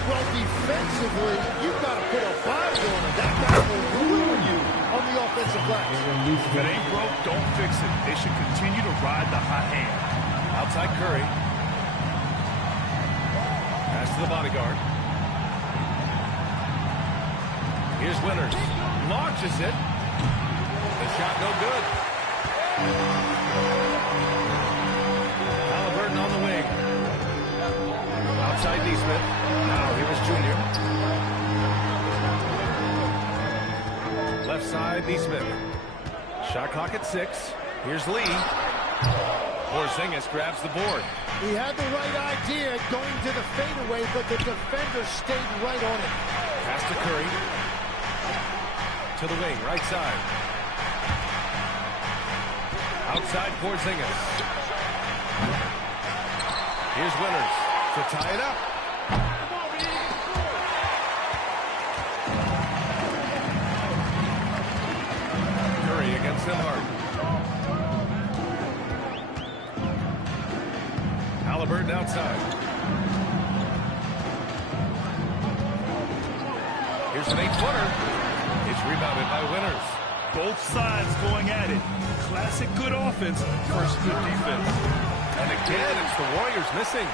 Well, defensively, you've got to put a body on it. That guy will ruin you on the offensive glass. If it ain't broke, don't fix it. They should continue to ride the hot hand. Outside Curry. Pass to the bodyguard. Here's Winters. Launches it. The shot no good. Halliburton on the wing. Outside Nesmith. Now here is Junior. Left side Nesmith. Shot clock at 6. Here's Lee. Porzingis grabs the board. He had the right idea going to the fadeaway, but the defender stayed right on it. Pass to Curry. To the wing, right side. Outside Porzingis. Here's Winters to tie it up. Curry against Nembhard. Halliburton outside. Here's an 8-footer. It's rebounded by Winters. Both sides going at it. Classic good offense versus good defense. And again, it's the Warriors missing.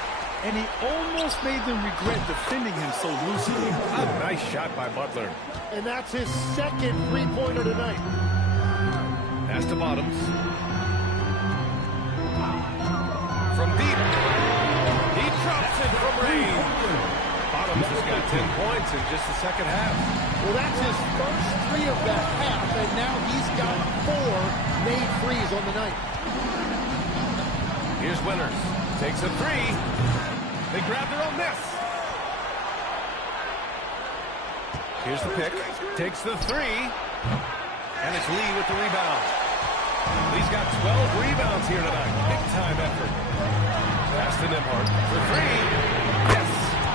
And he almost made them regret defending him so loosely. A nice shot by Butler. And that's his 2nd three-pointer tonight. Pass to Bottoms. From deep. He drops it from range. Bottoms has got 10 points in just the second half. Well, that's his first 3 of the half, and now he's got 4 made threes on the night. Here's Winters. Takes a 3. They grab their own miss. Here's the pick. Takes the 3. And it's Lee with the rebound. Lee's got 12 rebounds here tonight. Big-time effort. Pass to Nembhard for 3. Yes!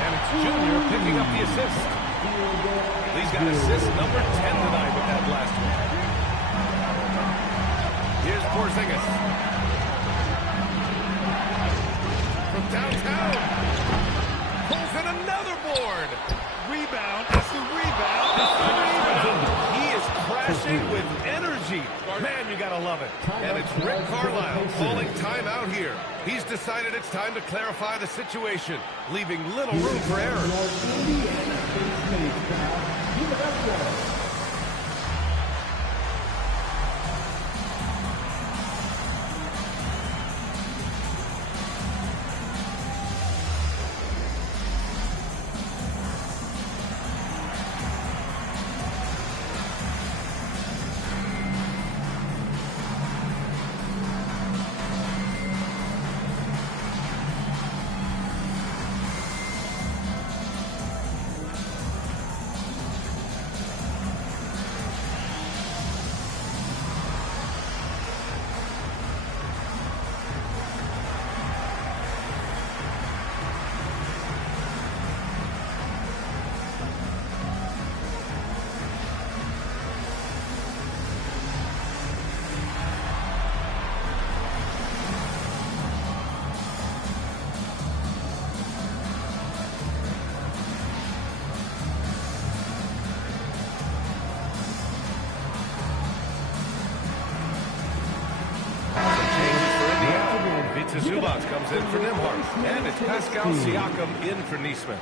And it's Junior picking up the assist. Lee's got assist number 10 tonight with that last one. Here's Porzingis. From downtown. Pulls in another board. Rebound after rebound after rebound. He is crashing with energy. Man, you gotta love it. And it's Rick Carlisle calling timeout here. He's decided it's time to clarify the situation, leaving little room for error. comes in for Nembhard. And it's Pascal Siakam in for Neesmith.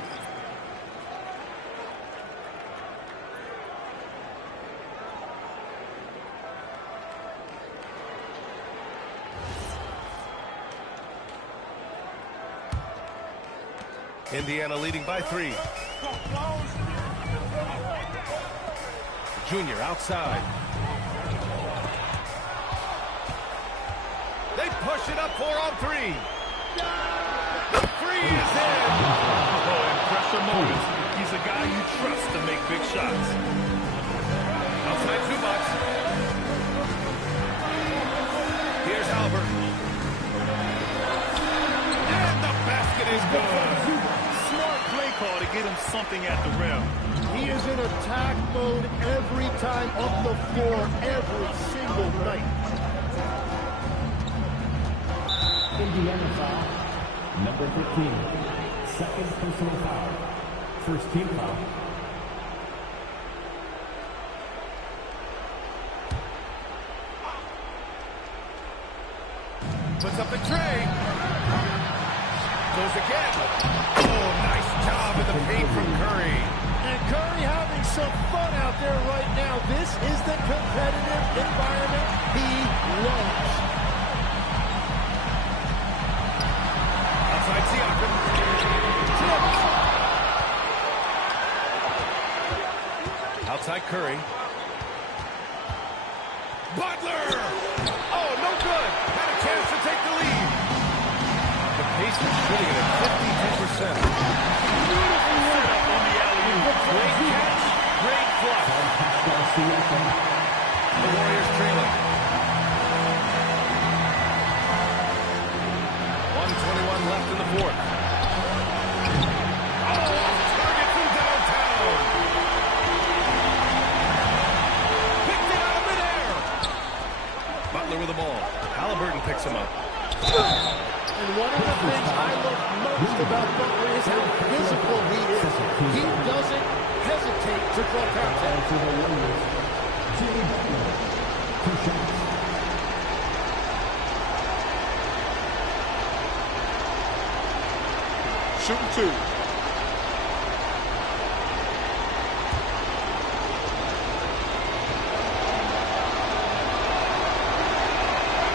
Indiana leading by 3. Junior outside. They push it up 4-on-3. The 3 is in. Oh, in pressure moments, he's a guy you trust to make big shots. Outside Zubac. Here's Albert. And the basket is good. Smart play call to get him something at the rim. He is in attack mode every time up the floor, every single night. Indiana foul. Number 15. Second personal foul. First team foul. Puts up the tray. Goes again. Oh, nice job in the paint from Curry. And Curry having some fun out there right now. This is the competitive environment he loves. Outside Siakam. Outside Curry. Butler! Oh, no good. Had a chance to take the lead. The Pacers shooting it at 52%. Beautiful setup on the alley-oop. Great catch, great flush. The Warriors trailing. 1:21 left in the fourth. Oh, target from downtown. Picked it out of midair. Butler with the ball. Halliburton picks him up. And one of the things I love most about Butler is how physical he is. He doesn't hesitate to draw contact. Jimmy Butler. 2 shots. Shooting 2.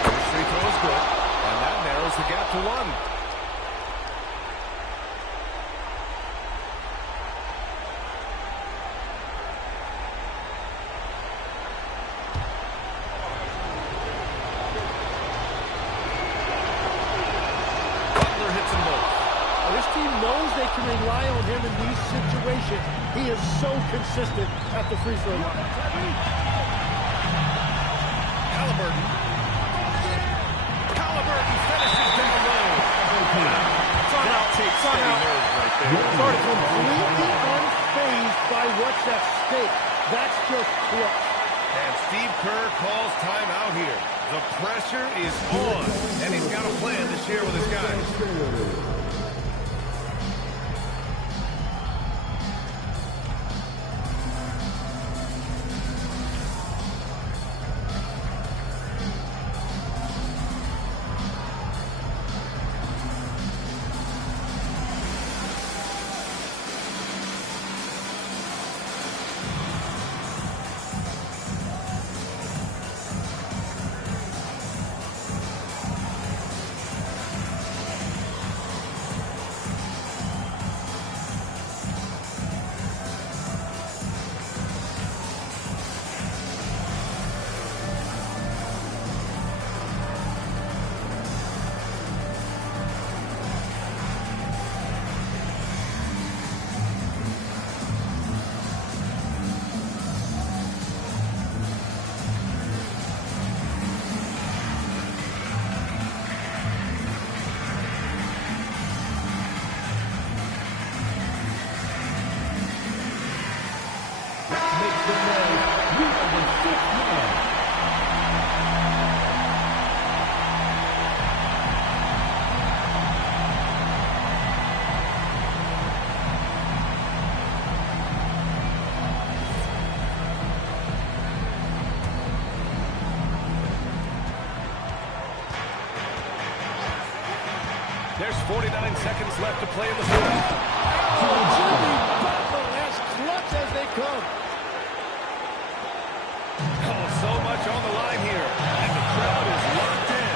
First free throw is good, and that narrows the gap to 1. Butler hits them both. This team knows they can rely on him in these situations. He is so consistent at the free throw line. Halliburton. Halliburton finishes down low. That takes steady nerves right there. Completely unfazed by what's at stake. That's just clutch. And Steve Kerr calls timeout here. The pressure is on, and he's got a plan to share with his guys. There's 49 seconds left to play in the fourth. Jimmy Butler, as clutch as they come. Oh, so much on the line here. And the crowd is locked in.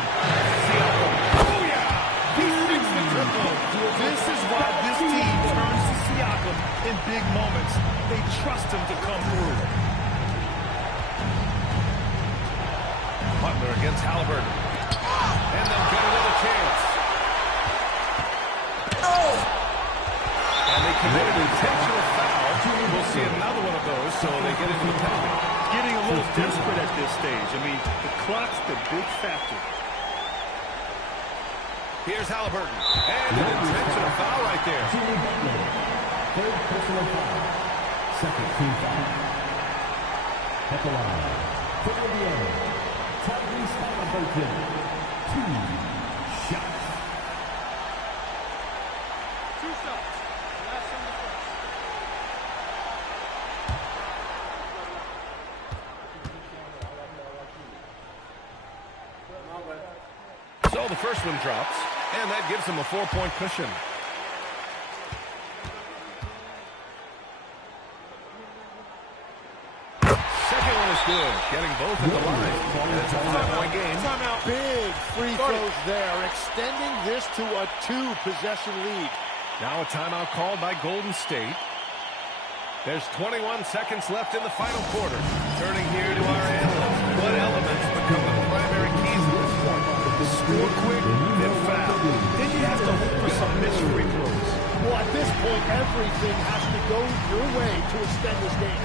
Siakam. Oh, yeah! He sinks the triple. This is why this team turns to Siakam in big moments. They trust him to come through. Butler against Halliburton. And they'll get another chance. And they committed an intentional foul. We'll see another one of those, so they get into the penalty. Getting a little desperate at this stage. I mean, the clock's the big factor. Here's Halliburton. And an intentional foul right there. Jimmy Butler, third personal foul. Second team foul. At the line, for Indiana, Tyrese Halliburton, 2 shots. 2 shots. Last on the first. So the first one drops, and that gives them a 4-point cushion. Second one is good, getting both at the line. And it's a 5-point game. Timeout. Big free throws there, extending this to a 2-possession lead. Now a timeout called by Golden State. There's 21 seconds left in the final quarter. Turning here to our analysts. What elements become the primary keys at this point? Score quick, then foul. Then you have to hope for some missed free throws. Well, at this point, everything has to go your way to extend this game.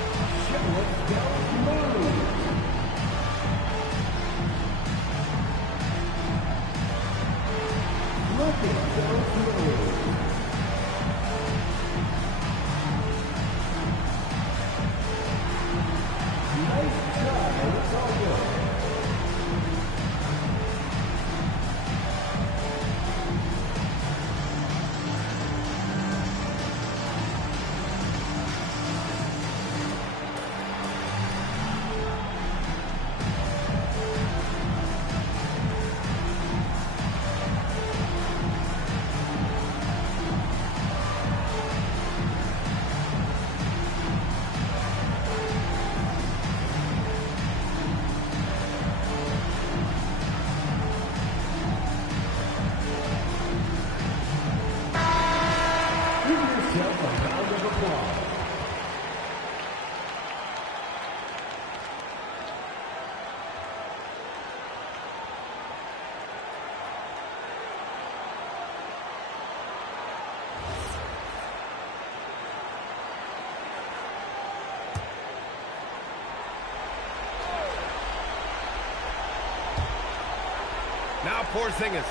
Now Porzingis.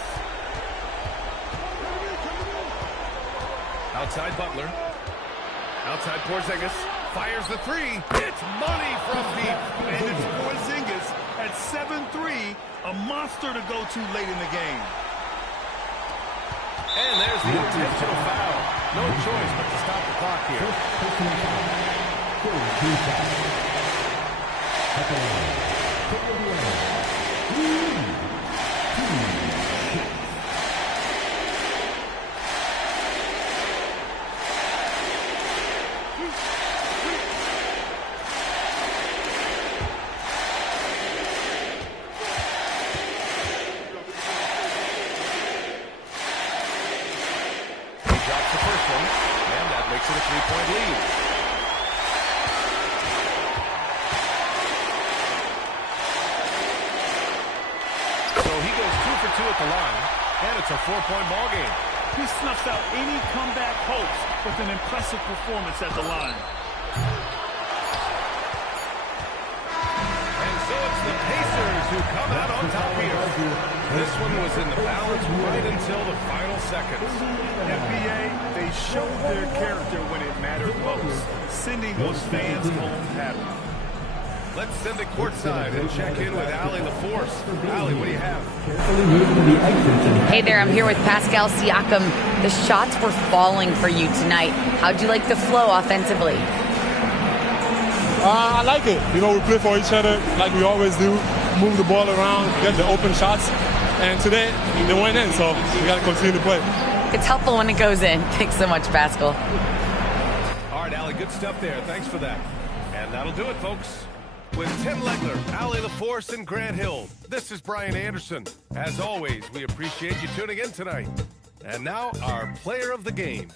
Outside Butler. Outside Porzingis. Fires the three. It's money from deep. And it's Porzingis at 7-3. A monster to go to late in the game. And there's the intentional foul. No choice but to stop the clock here. Makes it a 3-point lead. So he goes 2 for 2 at the line, and it's a 4-point ball game. He snuffs out any comeback hopes with an impressive performance at the line. And so it's the Pacers who come out on top here. This one was in the balance right until the final seconds. NBA, they showed their character when it mattered most, sending those fans home happy. Let's send it courtside and check in with Allie LaForce. Allie, what do you have? Hey there, I'm here with Pascal Siakam. The shots were falling for you tonight. How'd you like the flow offensively? I like it. You know, we play for each other like we always do. Move the ball around, get the open shots. And today, they went in, so we got to continue to play. It's helpful when it goes in. Thanks so much, Pascal. All right, Allie, good stuff there. Thanks for that. And that'll do it, folks. With Tim Legler, Allie LaForce, and Grant Hill, this is Brian Anderson. As always, we appreciate you tuning in tonight. And now, our player of the game.